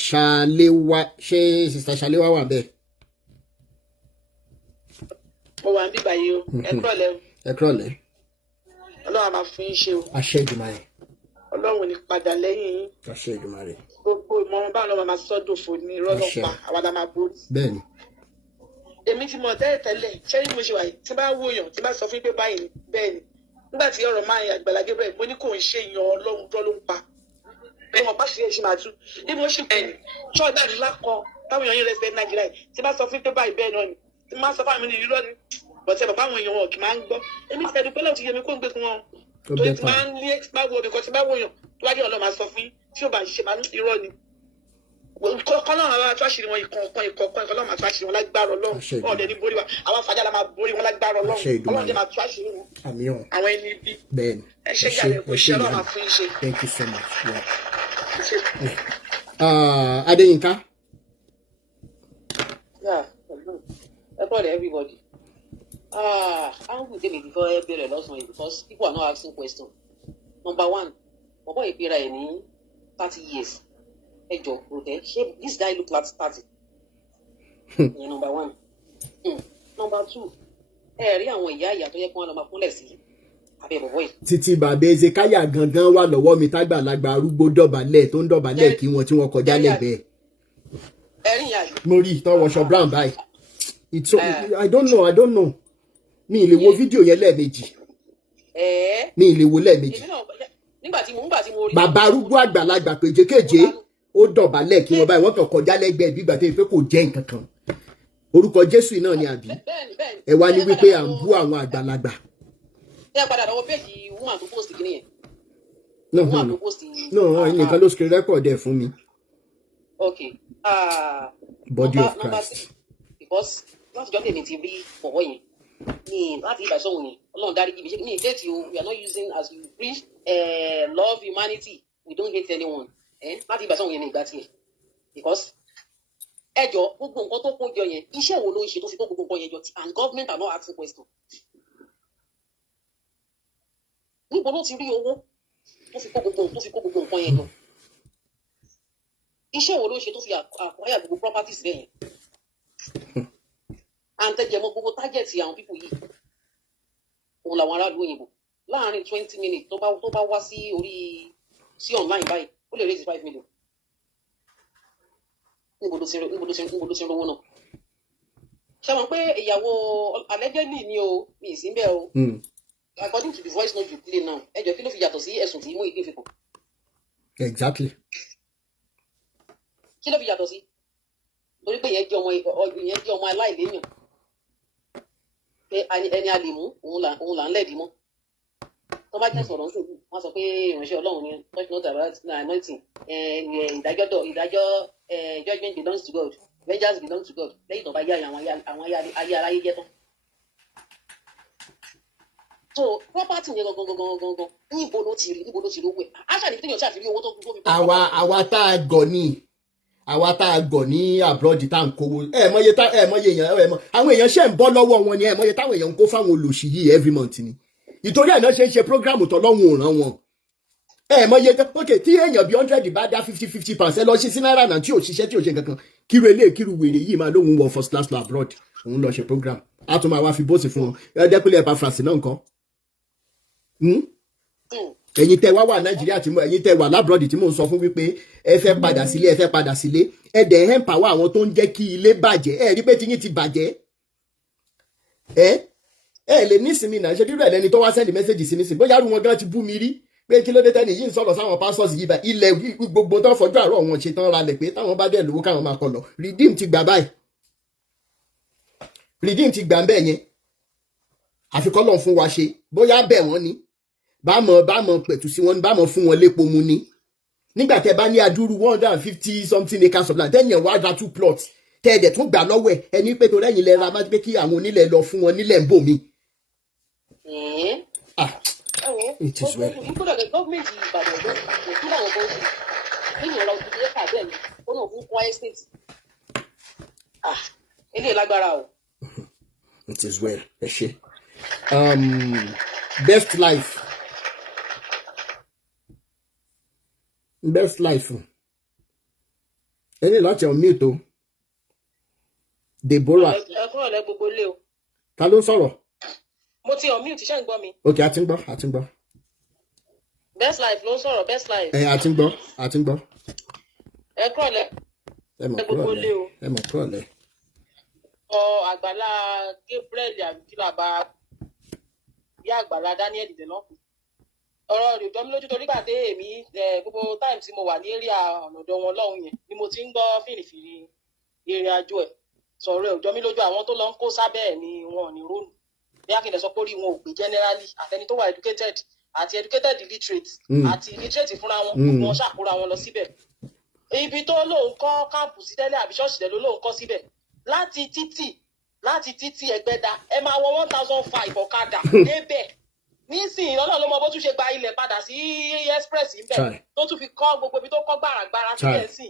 ṣàléwá ṣé sista ṣàléwá wà bẹ́ẹ̀. mo wà ń bí báyìí o ẹ kúrọ̀lẹ́ o. ẹ kúrọ̀lẹ́. Ọlọ́run á máa fún yín ṣe o. àṣẹ Èdùmàrè. Ọlọ́run ní padà lẹ́yìn yín. àṣẹ Èdùmàrè. gbogbo ìmọ̀ràn báwọn ọmọ máa sọ́dọ̀ fò ní rọ́lọ́pàá àwọn àdá máa borí. bẹ́ẹ̀ni. èmi ti mọ̀ tẹ́lẹ̀ ṣé ní mo ṣe wà yìí tí bá wò yàn tí bá sọ fún pé báyìí ni bẹ́ẹ̀ ni nígbà tí ọ̀rọ̀ máa ń Agbala Gabriel mo ní kò ń ṣe yan Ọlọ́run tó ló ń pa bẹ́ẹ̀ mọ̀ pàṣẹ ẹ̀ṣin máa tú bí mo ṣe bẹ́ẹ̀ ni ṣọ́ọ̀dà ńlá kan táwọn èèyàn yín rẹ̀ sẹ́ẹ̀ Nàìjíríà yìí tí bá sọ fún pé báyìí bẹ́ẹ̀ náà ni tí máa sọ fún àwọn ènìyàn irọ́ ni bọ̀tẹ́ bàbá àwọn èèyàn wọn kì máa ń gbọ́ èmi ti ẹ̀dùn pé lọ́ọ̀ ti yẹ mi kó ń gbé fún wọn torí ti máa ń ní máa wo nǹkan tí bá wò yàn tó wájú Ọlọ́run máa sọ fún yín tí ó bá ṣe máa ń irọ́ ni kọ́lọ́run àwọn àtúwàṣírí wọn ìkọ̀ọ̀kan ìkọlọ́run máa túwàṣírí wọn lágbára Ọlọ́run ọ̀dẹ̀ ní borí wa àwọn afájà la máa borí wọn lágbára Ọlọ́run Ọlọ́run jẹ́ máa túwàṣírí wọn àwọn ẹni bí ẹ ṣe jáde kò ṣe Ọlọ́run máa fún yín ṣe. Thank you so much. Adéyínká. ẹ kọ́ ọ̀dẹ̀ everybody. How would they before I bear a loss money because people are not asking questions. Number one, bàbá ìpera ẹ̀ ní 30 years. Ẹjọ́ protect. This guy look like 30. Number one. Number 2, rí àwọn ìyá tó yẹ kí wọ́n lọ máa kúnlẹ̀ sí abẹ́ bọ̀bọ̀ yìí. Títí bàbá Ezekiah gangan wà lọ́wọ́ mi tágbàlagbà arúgbó dọ̀bálẹ̀ tó ń dọ̀bálẹ̀ kí wọ́n tí wọ́n kọjá lẹ́gbẹ̀ẹ́. Ẹ̀rín ìyá yìí. Mo rí tán wọṣọ brown báyìí. I don't know. Mi ì lè wo fídíò yẹn lẹ́ẹ̀mejì. Mi ì lè wo lẹ́ẹ̀mejì. Nígbà tí mo rí. Bàbá arúgbó àgbàlagbà péjékéje ó dọ̀bálẹ̀ kí wọ́n báyìí wọ́n kàn kọjá lẹ́gbẹ̀ẹ́ bí ìgbà tó yẹ pé kò jẹ́ nǹkan kan. Orúkọ Jésù náà ni àbí. Ẹ wá ní wípé à ń bú àwọn àgbàlagbà. Ẹ padà lọ́wọ́ péjì woman tó post kìíní yẹn. No, ẹnìkan ló screen record ẹ̀ fún mi. Okay. Body of Christ. Because láti jọ́ tèmi ti rí bọ̀bọ̀ yẹn ní láti ibà sọ̀hún yẹn Ọlọ́run dárí ibi ṣe ní hate you, we are not using as you preach love humanity, we don't hate anyone. Láti ibà sọ̀hún yẹn ní ìgbà tiẹ̀. Because ẹjọ́ gbogbo nǹkan tó kó jọ yẹn iṣẹ́ wo ló ń ṣe tó fi kó gbogbo nǹkan yẹn jọ and government are not asking question. Níbo ló ti rí owó tó fi kó gbogbo nǹkan yẹn jọ? Iṣẹ́ wo ló ń ṣe tó fi acquire gbogbo properties bẹ́ẹ̀ yẹn? And tẹ́jẹ̀mọ́ gbogbo target àwọn people yìí òun làwọn aráàlú òyìnbó láàárín 20 minutes tó bá wá sí online báyìí ó lè raise 5 million. Níbo ló ṣe ń rówó náà? Ṣé wọn pé ìyàwó allegedly ni o mi ì sí ń bẹ̀ o. According to the voice note you play now, ẹjọ́ kí ló fi yàtọ̀ sí ẹ̀sùn tí mú ìdí fi kàn? Exactly. Kí ló fi yàtọ̀ sí? Torí pé ìyẹn jẹ́ ọmọ aláìléèyàn. Pé ẹni a lè mú òun là ń lẹ̀dí mọ́. Tó bá jẹ́ sọ̀rọ̀ nítorí wọ́n sọ pé ìránṣẹ́ Ọlọ́run ni touch not about anointing. Ìdájọ́ judgment belongs to God. Vengeance belongs to God. Lẹ́yìn tó bá yá àwọn ayé aráyé jẹ́ tán. So property yẹn gangan níbo ló ti rí owó ẹ̀? Actually níbi tí yóò ṣàfihàn owó tó gbogbo mi. Àwa tá a gọ̀ ní abroad tá à ń kówó mọye èèyàn àwọn èèyàn ṣe ń bọ́ lọ́wọ́ wọn ni mọye táwọn èèyàn ń kó fáwọn olòṣì yìí every month ni ìtorí ẹ̀ náà ṣe ń ṣe programu tọ́lọ́hún òràn wọn mọye tí èèyàn bí 100 bá dá 50% lọ sí náírà náà tí ò ṣiṣẹ́ tí ò ṣe kankan kíru wèrè yìí máa lóhun wọ first class lọ abroad òun lọ ṣe program á tún máa wá fi bóòsì fún wọn ẹ̀ẹ́dẹ́pẹ́lẹ́ ẹ̀pà France náà nǹkan. Ẹ̀yin tẹ́ wá wà Nàìjíríà ẹ̀yin tẹ́ wà lábúrọ̀dì tí mò ń sọ fún wípé ẹ fẹ́ padà sílé ẹ dẹ̀ ẹ̀ ń pàwọ́ àwọn tó ń jẹ́ kí ilé bàjẹ́ ẹ rí pé tiyín ti bàjẹ́ ẹ lè nísìmí náà ṣe bíbẹ̀ lẹ́ni tó wá sẹ́ndì mẹ́sẹ̀jì sí nísìmí bóyá wọn gan ti bú mi rí pé kí ló dé tẹ́ni yìí ń sọ̀rọ̀ sáwọn pastors yìí bá ilẹ̀ gbogbo tó fọjú àárọ̀ wọn ṣe tán ralẹ̀ pé táwọn bá dẹ̀ lówó káwọn máa kọ lọ redeem ti gbà báyìí redeem ti gbà ń bẹ̀ yẹn àfikọ́ lọ́n fún wa ṣe bóyá bẹ̀ wọ́n ni bámọ̀ pẹ̀tù sí wọn bámọ̀ fún wọn lépo mu ni nígbà tẹ́ bá ní adúrú 150 something acres of land tẹ́yìn wá ra 2 plots tẹ́ ẹ̀dẹ̀ tún gbà lọ́wọ́ ẹ̀ ẹni pé tó lẹ́yìn lẹ́ra má pé kí àwọn onílẹ̀ lọ fún wọn nílẹ̀ ń bò mí. It is well. Gọ́ọ̀mẹ̀ntì Ìbàdàn ló kí làwọn bó ṣe kéèyàn lọ sí ẹ̀ka bẹ́ẹ̀ ni ó náà fún kwaya state. Eléyìí lágbára o. It is well. Ẹ ṣé. Best life. Ẹni láti unmute o. Deborah. Ẹ kúrò lẹ́ gbogbo ilé o. Ta ló ń sọ̀rọ̀? Mo ti unmute, ṣé ń gbọ́ mi? Ok, a ti ń gbọ́. Best life ló ń sọ̀rọ̀, best life. A ti ń gbọ́. Ẹ kúrò lẹ́ gbogbo ilé o. Ẹ mọ̀ kúrò lẹ́. Àgbàlá Gabriel Ati ìyá Àgbàlá Daniel ìdènàkù. Ọ̀rọ̀ rẹ̀ jọ mí lójú torí gbàdé èmi gbogbo time tí mo wà ní area ọ̀nàdọ̀ wọn lọ́hùn yẹn ni mo ti ń gbọ́ fìrìfìrì ìrìn àjò ẹ̀. Sọ̀rọ̀ ẹ̀ jọ mí lójú àwọn tó lọ ń kó sábẹ́ ẹ̀ ni wọn ò ní rónù. Bí Akíndé sọ pé orí wọn ò pé generally àtẹni tó wà educated àti educated illiterate àti illiterate fúnra wọn gbogbo wọn ṣàkóra wọn lọ síbẹ̀. Ibi tó lóun kọ́ káàpù sí tẹ́lẹ̀ àbí ṣọ́ọ̀ṣì tẹ́lẹ̀ lóun kọ́ síbẹ̀ láti títì Ẹgbẹ́dá ẹ máa wọ 1,500 ọ̀kadà débẹ̀ nísìnyí Ọlọ́run ló mọ bó tún ṣe gba ilẹ̀ padà sí express ńbẹ̀ tó tún fi kọ́ gbogbo ibi tó kọ́ gbàràgbàrà sílẹ̀ sí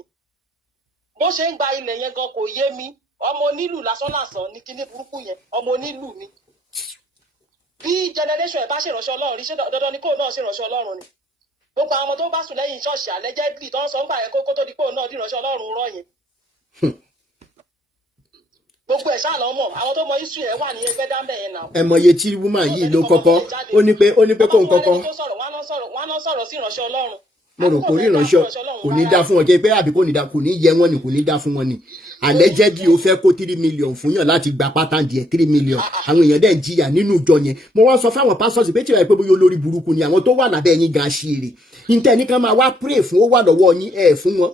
bó ṣe ń gba ilẹ̀ yẹn gan kò yé mi ọmọ onílù lásánlàsán ní kíní burúkú yẹn ọmọ onílù ni bí generation ẹ̀ bá ṣèrànṣẹ́ Ọlọ́run rí ṣé dandan ni kóun náà ṣèrànṣẹ́ Ọlọ́run ni gbogbo àwọn ọmọ tó bá sùn lẹ́yìn ṣọ́ọ̀ṣì allegedly tó ń sọ ń gbà yẹn kó tó di kóun náà dìrànṣẹ́ Ọlọ́run rọ̀ yẹn gbogbo ẹ̀ ṣáà lọ́mọ àwọn tó mọ history ẹ̀ wà ní ẹgbẹ́ dáńbẹ̀ yẹn náà. ẹ mọ iye tí woman yìí ló kọ́kọ́ ó ní pé kó ń kọ́kọ́. wọ́n á sọ̀rọ̀ sí ìránṣẹ́ Ọlọ́run. mo rò kó rí ìránṣẹ́ kò ní dá fún wọn jẹ́ pé àbí kò ní yẹ wọn ni kò ní dá fún wọn ni allegedly ó fẹ́ kó 3 million fún yàn láti gba pátán díẹ̀ 3 million àwọn èèyàn dẹ̀ ń jìyà nínú ìjọ yẹn mo wá sọ fáwọn pastors pé tí wàá pé bóyá olórí burúkú ni àwọn tó wà lábẹ́ yín gan ṣeré níta ẹnìkan máa wá pray fún ó wà lọ́wọ́ yín ẹ̀ fún wọn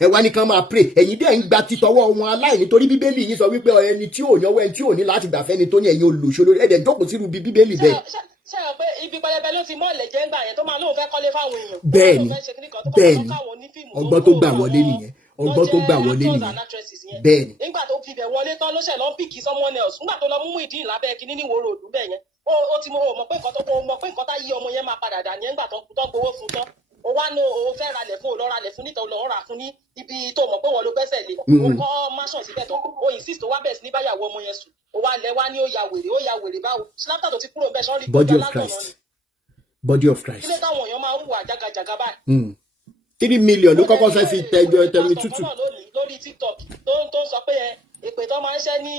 ẹ wá nìkan máa pray ẹ̀yin dẹ̀ ń gba títọwọ́ wọn aláìní torí bíbélì yín sọ wípé ẹni tí ò yanwó ẹni tí ò ní láti gbà fẹ́ni tó ní ẹ̀yin olùṣòro ẹ̀dẹ̀ jókòó sírú bíbélì bẹ́ẹ̀. ṣé ẹ pé ibi pẹlẹbẹ ló ti mọ ọ̀lẹ̀ ńgbà yẹn tó máa lóun fẹ́ kọ́lé fáwọn èèyàn. bẹ́ẹ̀ni ọgbọ́n tó gbà wọlé nìyẹn ọgbọ́n tó gbà wọlé nìyẹn bẹ́ẹ̀ni. nígbà tó fi bẹ̀ wọlé tán ló ṣẹ̀ lọ́ pìkì someone else nígbà tó lọ mú ìdí ìlàbẹ́ kínní ní ìwòrò òdù bẹ́ẹ̀ yẹn ó ti mọ̀ pé nǹkan tá yí ọmọ yẹn máa padà dà ní ẹ̀ngbà tó gbowó fún tán ó wá ní o fẹ́ ralẹ̀ fún olọ́ ralẹ̀ fún nítorí olọ́ rà fún ní ibi tó mọ̀ pé wọ́n ló gbẹ́sẹ̀ lé o kọ́ mansion síbẹ̀ tó o insist ó wá bẹ̀ sí ní báyàwó ọmọ yẹn sùn ó wá lẹ̀ wá ní ó ya wèrè báwo snapchat tó ti kúrò bẹ́ẹ̀ sọ́ọ́rì body of Christ ilé táwọn èèyàn máa ń wà jágajàga báyìí. 3 million ló kọ́kọ́ fẹ́ fi tẹ̀mí tútù. lórí TikTok tó ń sọ pé èpè tó máa ń ṣẹ́ ní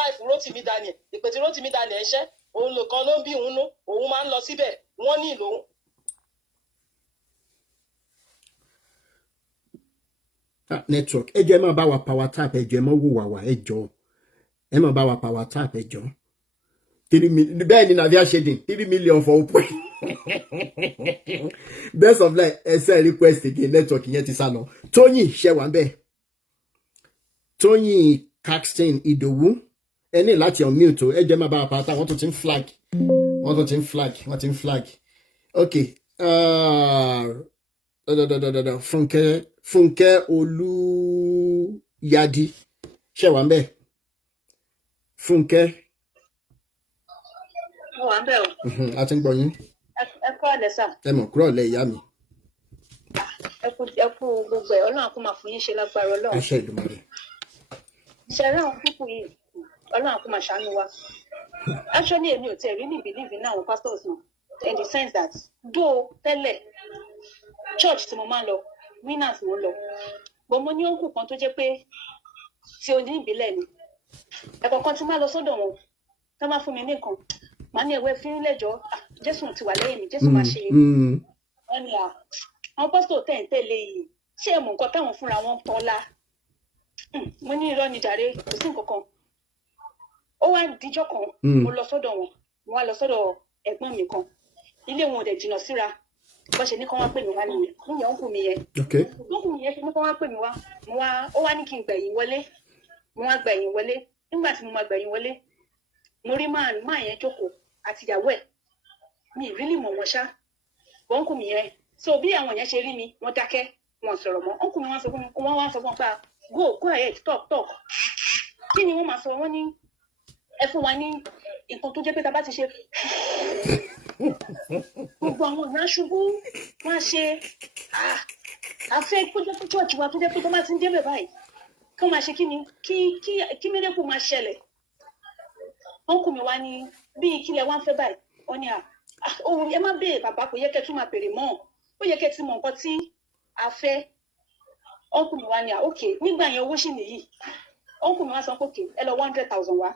life Rotimi Daniel èpè tí Rotimi Daniel ń ṣẹ́ òun lòkan ló ń bí òun nú òun máa ń lọ síbẹ̀ wọ́n ní ìlò. network ẹ jẹ́ ẹ máa bá wa power tap ẹ jọ̀ọ́ ẹ máa wò wá ẹ jọ̀ọ́ ẹ máa bá wa power tap ẹ jọ̀ọ́ 3 million bẹ́ẹ̀ ni nàbíà shading 3 million for open best of life ẹ send request again network yẹn ti sá lọ Tóyìn ṣẹwà bẹ́ẹ̀ Tóyìn Caxton Ìdòwú ẹ ní láti unmute o ẹ jẹ́ máa bá wa power tap wọ́n tún ti ń flag okay Fúnkẹ́ Olúyadí ṣẹwà ń bẹ Fúnkẹ́. wà ń bẹ̀ o. a ti ń gbọ́ yín. ẹ kọ́ ọ̀lẹ́ sà. ẹ mọ̀ kúrò lẹ́ ìyá mi. ẹ kú gbogbo ẹ̀ Ọlọ́run kó máa fún yín ṣe lágbára Ọlọ́run. àṣẹ Ìdùmarè. ṣẹ̀rẹ̀ àwọn pípù yìí Ọlọ́run kó máa ṣàánú wa. actually èmi ò tẹ̀ really believe in àwọn pastors náà in the sense that though tẹ́lẹ̀ church tí mo máa ń lọ winners mo ń lọ but mo ní òǹkù kan tó jẹ́ pé tí o ní ìbílẹ̀ ni ẹ̀kọ̀ọ̀kan tí máa lọ sọ́dọ̀ wọn tó máa fún mi ní nǹkan màá ní ẹ̀wẹ́ fún lẹ́jọ́ Jésù ti wà lẹ́yìn mi Jésù máa ṣe wọ́n ní àwọn pásítọ̀ tẹ̀ ń tẹ̀lé yìí ṣé ẹ mọ̀ nǹkan táwọn fúnra wọn tọ́lá mo ní irọ́ ni jàre kò sí nǹkan kan ó wá díjọ́ kan mo lọ sọ́dọ̀ wọn mo wá lọ sọ́dọ̀ ẹ̀gbọ́n mi kan ilé wọn ò dẹ̀ jìnnà síra bó ṣe ní kán wá pè mí wá nìyẹn níyẹn ń kù mí yẹn ń kù mí yẹn ṣe ní kán wá pè mí wá ó wá ní kí n gbẹ̀yìn wọlé mo wá gbẹ̀yìn wọlé nígbà tí mo máa gbẹ̀yìn wọlé mo rí máa yẹn jókòó àti ìyàwó ẹ̀ mi ìrírí mọ̀ wọ́n ṣá wọ́n kù mí yẹn so bí àwọn yẹn ṣe rí mi wọ́n dákẹ́ wọn sọ̀rọ̀ mọ́ wọ́n kù mí wọ́n sọ fún mi wọ́n wá sọ fún mi pa go ahead talk kí ni wọ́n máa sọ wọ́n ní ẹ fún wa ní nǹkan tó jẹ́ pé tá bá ti ṣe gbogbo àwọn ọ̀nà ṣubú wọ́n á ṣe àfẹ́ kó jẹ́ pé church wa tó jẹ́ pé tó bá ti ń débẹ̀ báyìí kí wọ́n máa ṣe kí ni kí mẹ́rẹ́kù máa ṣẹlẹ̀ wọ́n kù mí wá ní bí ìkílẹ̀ wá ń fẹ́ báyìí wọ́n ní ohun ẹ má béèrè bàbá kò yẹ kẹ́ tún máa béèrè mọ́ ó yẹ kẹ́ ti mọ̀ nǹkan tí a fẹ́ wọ́n kù mí wá ní ok nígbà yẹn owó sì nìyí wọ́n kù mí wá sọ pé ok ẹ lọ 100,000 wá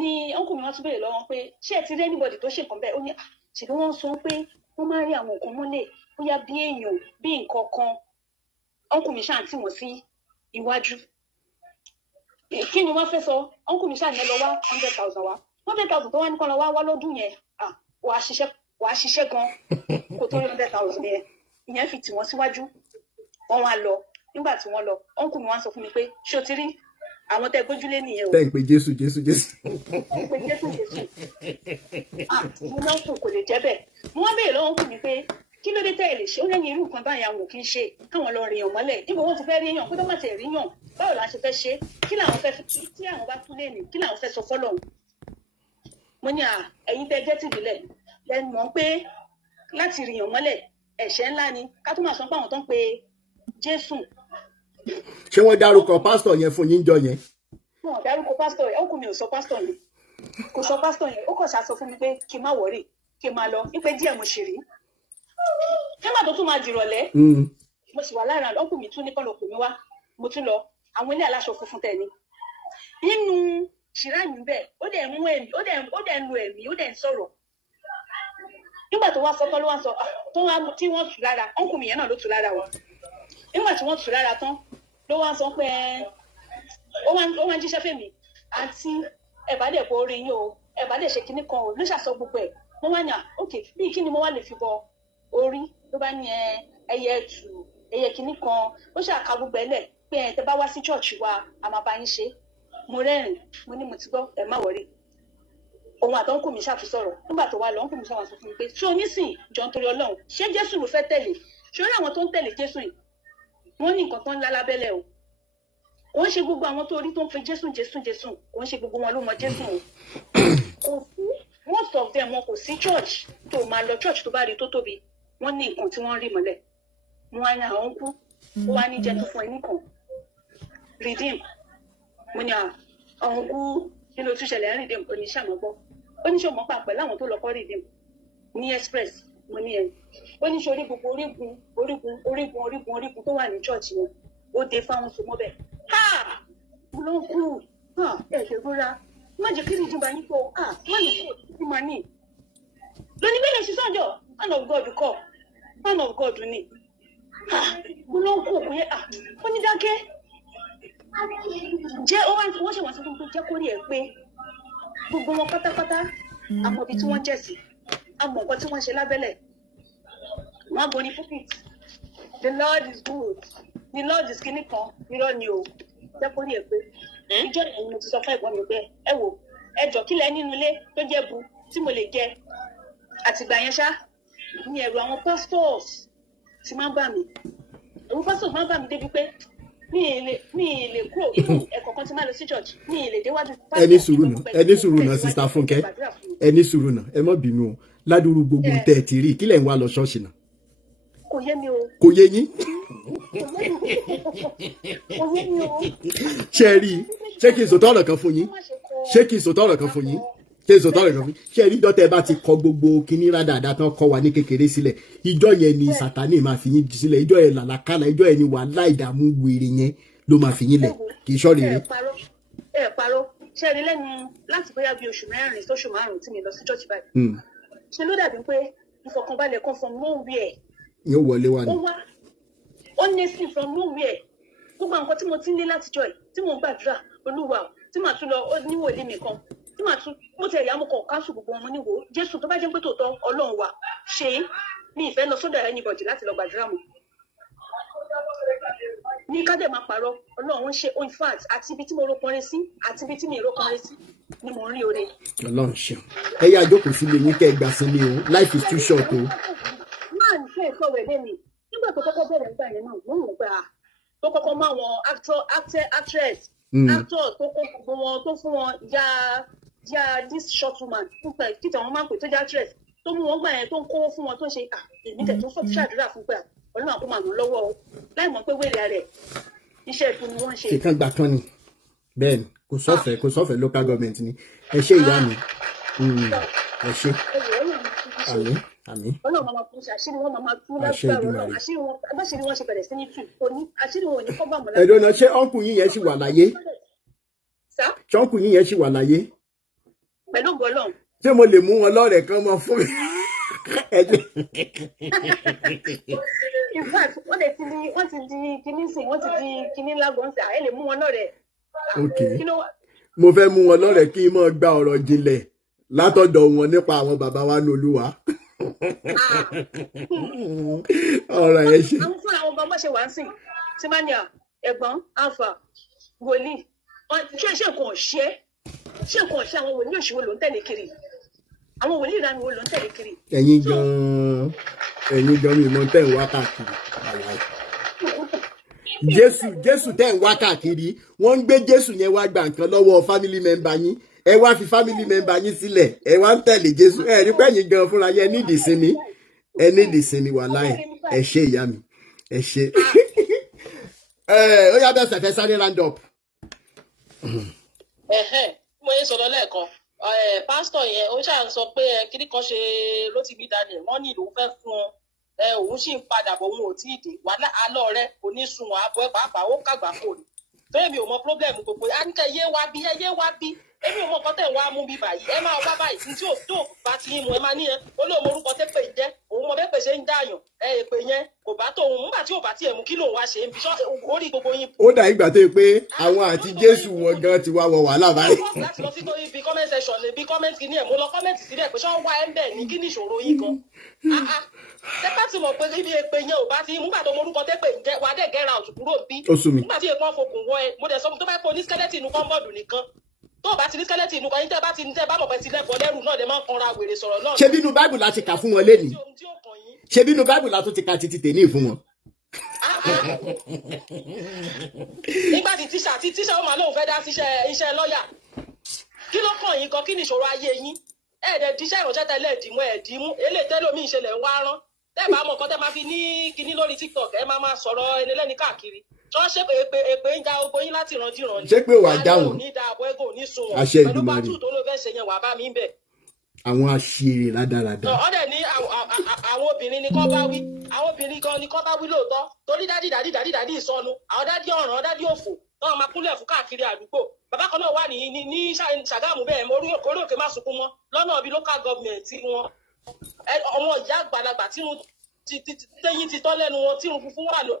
ní ọkùnrin mi wá tún béèrè lọ́wọ́ pé ṣé ẹ ti rí anybody tó ṣe nǹkan bẹ́ẹ̀ ó ní ṣèlú wọ́n sọ pé wọ́n máa rí àwọn nǹkan mọ́lẹ̀ bóyá bí èèyàn bí nǹkan kan ọkùnrin mi ṣáà tì wọ́n sí iwájú kí ni wọ́n fẹ́ sọ ọkùnrin mi ṣáà ní ẹ lọ wá 100,000 wá 100,000 tó wá ní kán lọ wá lọ́dún yẹn wàá ṣiṣẹ́ gan kó tó rí 100,000 yẹn ìyẹn fi tì wọ́n síwájú wọ́n wá lọ nígbà tí wọ́n lọ ọkùnrin mi wá sọ fún mi pé ṣé o ti rí àwọn tẹ gbójúlé nìyẹn o. tẹ́ ń pe Jésù. mo náà kù kò lè jẹ́ bẹ́ẹ̀ mo wá béèrè lọ́wọ́ kù mí pé kí ló dé tẹ́ ẹ lè ṣe ó lẹ́yìn irú nǹkan báyìí àwọn kì í ṣe káwọn lọ rìnyàn mọ́lẹ̀ níbo wọ́n ti fẹ́ ríyàn kó tó má tẹ̀ ríyàn báwo la ṣe fẹ́ ṣe kí làwọn fẹ́ tí àwọn bá tún lé ní kí làwọn fẹ́ sọ fọ́lọ́run. mo ní ẹ̀yin tẹ́ jẹ́ tìbílẹ̀ lẹ́nu mọ̀ pé láti rìnyàn mọ́lẹ̀ ẹ̀ṣẹ̀ ńlá ni ká tó máa sọ pé àwọn tó ń pe Jésù. ṣé wọ́n dárúkọ pásítọ̀ yẹn fún yín jọ yẹn. wọn ò dárúkọ pásítọ̀ yẹn ọkùnrin mi ò sọ pásítọ̀ yẹn kò sọ pásítọ̀ yẹn ó kàn ṣàṣọ fún mi pé kí n má wọrí kí n máa lọ wípé díẹ̀ mo ṣì rí nígbà tó tún máa dìrọ̀lẹ́ mo sì wà lára ọkùnrin mi tún ní kọ́ lọ pè mí wá mo tún lọ àwọn ilé aláṣọ funfun tẹ̀ ni nínú ṣìráàyè bẹ́ẹ̀ ó dẹ̀ mú ẹ̀mí ó dẹ̀ lu ẹ̀mí ó dẹ̀ ń sọ̀rọ̀ nígbà tó wá sọ tán ló wá sọ tó wá tí wọ́n tù lára ọ̀nkù mi yẹn náà ló tù lára wọn nígbà tí wọ́n tù lára tán ló wá sọ pé ó wá jíṣẹ́ fèmí àti ẹ̀bá dẹ̀ bọ orí yín o ẹ̀bá dẹ̀ ṣe kinní kan o ló ṣàṣọ gbogbo ẹ̀ wọ́n wá yàn ok bí kí ni mo wá lè fi bọ orí ló bá ní ẹyẹ ẹtù ẹyẹ kinní kan ó ṣàka gbogbo ẹ̀ lẹ̀ pé ẹ̀ tẹ́ bá wá sí church wa a máa bá yín ṣe mo rẹ́rìn mo ní mo ti gbọ́ ẹ̀ má wọrí òun àtọ́nkù mi ṣàtúnṣọ̀rọ̀ nígbà tó wá lọ ọ̀nkù mi ṣàwọn sọ fún mi pé ṣé onísìn jọ nítorí ọlọ́run ṣé jésù ló fẹ́ tẹ̀lé ṣé orí àwọn tó ń tẹ̀lé jésù yìí wọ́n ní nǹkan tó ń lá lábẹ́lẹ̀ o kò ń ṣe gbogbo àwọn tó rí tó ń pe jésù kò ń ṣe gbogbo wọn ló mọ jésù o kò sí most of them wọn kò sí church tó máa lọ church tó bá rí tó tóbi wọ́n ní nǹkan tí wọ́n rí mọ́lẹ̀ wọn á ní àwọn kú ó wá ní jẹ́ tó fún ẹ nìkan redeem mo ní àwọn kú nínú ojúṣẹlẹ̀ redeem oníṣàmọ́gbọ́ oníṣòwò pàpẹ́ láwọn tó lọ kọ́ redeem ní express mo ní ẹ oníṣòrí gbogbo orígun tó wà ní church yẹn ó dé fáwọn so mọ́ bẹ́ẹ̀ ló ń kú ẹ̀ṣẹ̀ rọra má jẹ́ kí redeem bá yín kó má lè kó tí mà ní lóní bẹ́ẹ̀ lè ṣe sọ́jọ́ man of God kọ́ man of God ni ló ń kú òkú yẹn ó ní dákẹ́ jẹ́ wọ́n ṣe wọ́n sọ fún mi jẹ́ kó rí ẹ pé gbogbo wọn pátápátá àmọ́ ibi tí wọ́n jẹ́ sí àmọ́ nǹkan tí wọ́n ṣe lábẹ́lẹ̀ wọ́n bọ̀ ní pulpit the Lord is good the Lord is kinní kan irọ́ ni o jẹ́ kó rí ẹ pé ìjọ ìyẹn mo ti sọ fún ẹ̀gbọ́n mi pé ẹ wò ẹjọ́ kílẹ̀ nínú ilé tó jẹ́ bu tí mo lè jẹ àtìgbà yẹn ṣá ní ẹ̀rù àwọn pastors ti máa ń bà mí àwọn pastors máa ń bà mí débi pé mi lè kúrò ẹ̀kọ́ kan tí máa lọ sí church mi lè déwájú. ẹni sùúrù náà sista Fúnkẹ́ ẹni sùúrù náà ẹ má bínú o ládùúrú gbogbo tẹ ẹ ti rí kílẹ̀ ń wá lọ ṣọ́ọ̀ṣì náà. kò yé mi o. kò yé yín. kò yé mi o. ṣé ẹ rí i ṣé kí n sòtọ́ ọ̀rọ̀ kan fún yín ṣé kí n sòtọ́ ọ̀rọ̀ kan fún yín ṣé rí ìjọ tẹ bá ti kọ gbogbo kíní rádàdà tán kọ wa ní kékeré sílẹ̀ ìjọ yẹn ni Sátánì máa fi yín sílẹ̀ ìjọ yẹn làlàkàlà ìjọ yẹn ni wàhálà ìdààmú wèrè yẹn ló máa fi yín lẹ̀ kì í ṣọ́ọ̀rì rí. ẹ parọ́ ṣe rí lẹ́nu láti bóyá bí oṣù mẹ́rin sóṣù márùn-ún tí mi lọ sí church báyìí ṣe ló dàbí pé ìfọ̀kànbalẹ̀ kan from nowhere yóò wọlé wá ni. ó wá honestly from nowhere gbogbo nǹkan tí mo ti ń lé látijọ́ yìí tí mo ń gbàdúrà Olúwa tí màá tún lọ níwòlé mi kan tí màá tún mo tẹ ìyá mo kọ káńsù gbogbo wọn níwò Jésù tó bá jẹ́ pé tòótọ́ Ọlọ́run wà ṣe é mi ìfẹ́ lọ sọ́dọ̀ anybody láti lọ gbàdúrà mọ́ ní ká dẹ̀ máa parọ́ Ọlọ́run ń ṣe in fact àti ibi tí mo rókọrin sí àti ibi tí mi rókọrin sí ni mo ń rí oore. Ọlọ́run ṣeun ẹ yá jókòó sílé yín kẹ́ ẹ gbà sí mi o life is too short o. máa ń fẹ́ ìkọ̀wé dé mi nígbà tó kọ́kọ́ bẹ̀rẹ̀ nígbà yẹn náà mo ń rò pé tó kọ́kọ́ mọ àwọn actress actor tó kó gbogbo wọn tó fún wọn ya this short woman nípa ìkìtà wọn máa ń pè tó jẹ́ actress tó mú wọn gbà yẹn tó ń kówó fún wọn tó ń ṣe èmi tẹ̀ tó fọ́ ṣàdúrà fún pé Ọlọ́run àkó màmú lọ́wọ́ o láì mọ̀ pé wèrè rẹ̀ iṣẹ́ ìfún ni wọ́n ṣe. ṣèkán gbà tán ni bẹ́ẹ̀ ni kò sọ́fẹ̀ẹ́ local government ni ẹ ṣe ìyá mi ẹ ṣe àmín. Ọlọ́run máa fún ṣe àṣírí wọn máa tú lágbára Ọlọ́run àṣírí wọn ṣe bẹ̀rẹ̀ sí ní tù òní àṣírí wọn ò ní kọ́ bàmọ́ láti. ẹ̀dọ́nà ṣé ọ̀nkù yín yẹn ṣì wà láyé ṣé ọ̀nkù yín yẹn ṣì wà láyé. pẹ̀lú gbọ́lọ́n. ṣé mo lè mú wọn lọ́rẹ̀ẹ́ kan mọ́ fún mi. in fact wọ́n ti di kíní sìn wọ́n ti di kíní lágọ̀ọ́ sí àyẹ̀ lè mú wọn lọ́rẹ̀ẹ́. ok mo fẹ́ mú wọn lọ́rẹ̀ẹ́ kí n mọ̀ gba ọ̀rọ̀ jinlẹ̀ látọ̀dọ̀ wọn nípa àwọn bàbá wa ní Olúwa. ọ̀rọ̀ ẹ̀ ṣe. àwọn fúnra wọn bá ṣe wá sí simania ẹ̀gbọ́n alfa wòlíì ṣé nǹkan ọ̀ṣẹ́ àwọn wòlíì òṣìwò ló ń tẹ̀lé kiri àwọn wòlíì ìlànà wo ló ń tẹ̀lé kiri. ẹ̀yin gan mi mọ̀ tẹ̀ ń wá káàkiri Jésù tẹ̀ ń wá káàkiri wọ́n ń gbé Jésù yẹn wá gba nǹkan lọ́wọ́ family member yín ẹ wá fi family member yín sílẹ̀ ẹ wá ń tẹ̀lé Jésù ẹ rí pẹ́yìn gan fúnra yẹn nídìí sinmi wàláhì ẹ ṣe ìyá mi ẹ ṣe ó yá bẹ́ẹ̀ sẹ̀fẹ̀ sáré round up. mo yẹ sọ̀rọ̀ lẹ́ẹ̀kan pásítọ̀ yẹn ó ṣáà ń sọ pé kíní kan ṣe Rótìmí Daniel wọ́n ní ìlú fẹ́ fún òun sì ń padà bọ̀ òun ò tí ì dé wàhálà alọ́ rẹ kò ní sun àbọ̀ ẹ̀ pàápàá ó kàgbà fò ní fẹ́ẹ́ mi ò mọ problem gbogbo àníkẹ́ yé wá bí èmi ò mọ nǹkan tẹ̀ wá mú bí báyìí ẹ máa wá báyìí tí ò tó bá ti mú ẹ máa ní ẹ olóòmọ orúkọ tẹ́ pè jẹ́ òun mọ bẹ́ẹ̀ pè ṣe ń dáyàn èpè yẹn kò bá tóun nígbà tí ò bá tiẹ̀ mú kí lòun wá ṣe ń bí orí gbogbo yín. ó dà ìgbà tó yẹ pé àwọn àti Jésù wọn gan ti wá wọ wàhálà báyìí. láti lọ sí ibi comment section ibi comment kìíní ẹ̀ mo lọ comment síbẹ̀ pé ṣọ́ wá ẹ̀ ń bẹ̀ ní kí ni ìṣòro yín gan. tẹ́pá ti mọ̀ pé ibi èpè yẹn ò bá ti nígbà tó mọ orúkọ tẹ́ pè jẹ́ wà á dẹ̀ get out kúrò bí. nígbà tí èèpọ̀ fokùn wọ ẹ mo dẹ̀ sọ fún tó bá pọ̀ ní skeleton inú kọ́ńbọ̀dù nìkan tó o bá ti ní skeleton inú kan yín tẹ́ bá ti ní tẹ́ bá mọ̀ pé ti lẹ́fọ̀ọ́ lẹ́rù náà lè máa ń kanra wèrè sọ̀rọ̀ náà. ṣé bínú báìbù la ti kà fún wọn lénìí ṣé bínú báìbù la tún ti ka títí tèní fún wọn. nígbà tí tíṣà ó máa lóun fẹ́ dá iṣẹ́ lọ́ọ̀yà kí ló kàn yín kan kí ni ìṣòro ayé yín ẹ̀ẹ́dẹ̀ díṣẹ́ ìránṣẹ́ tẹ́lẹ̀ ẹ̀dìmú eléyìí tẹ́lómi ìṣẹ̀lẹ̀ ń wá rán tẹ́ẹ̀bà mọ̀ kan tẹ́ máa fi ní kinní lórí TikTok ẹ máa sọ̀rọ̀ ẹlẹ́ni káàkiri ṣé èpè ń ja ogbó yín láti ìrandíran ni. ṣé pé wàá já wọn. ní dáàbò ẹgò ní sun wọn àṣẹ Ìdùmarè pẹ̀lú pàtó tó ló fẹ́ ṣe yẹn wà bá mi bẹ̀. àwọn aṣèrè ládàradà. ọ̀dẹ̀ ní àwọn obìnrin ni kọ́ bá wí àwọn obìnrin gan ni kọ́ bá wí lóòótọ́ torí dádì ìsọnù àwọn dádì ọ̀ràn dádì òfò náà máa kúnlẹ̀ fún káàkiri àdúgbò bàbá kan náà wà ní Ṣàgámù bẹ́ẹ̀ mo orí òkè má sunkún mọ́ lọ́nà bíi local government wọn ọmọ ìyá àgbàlagbà tí wọn tẹ́yìn ti tọ́ lẹ́nu wọn tí wọn funfun wà lọ.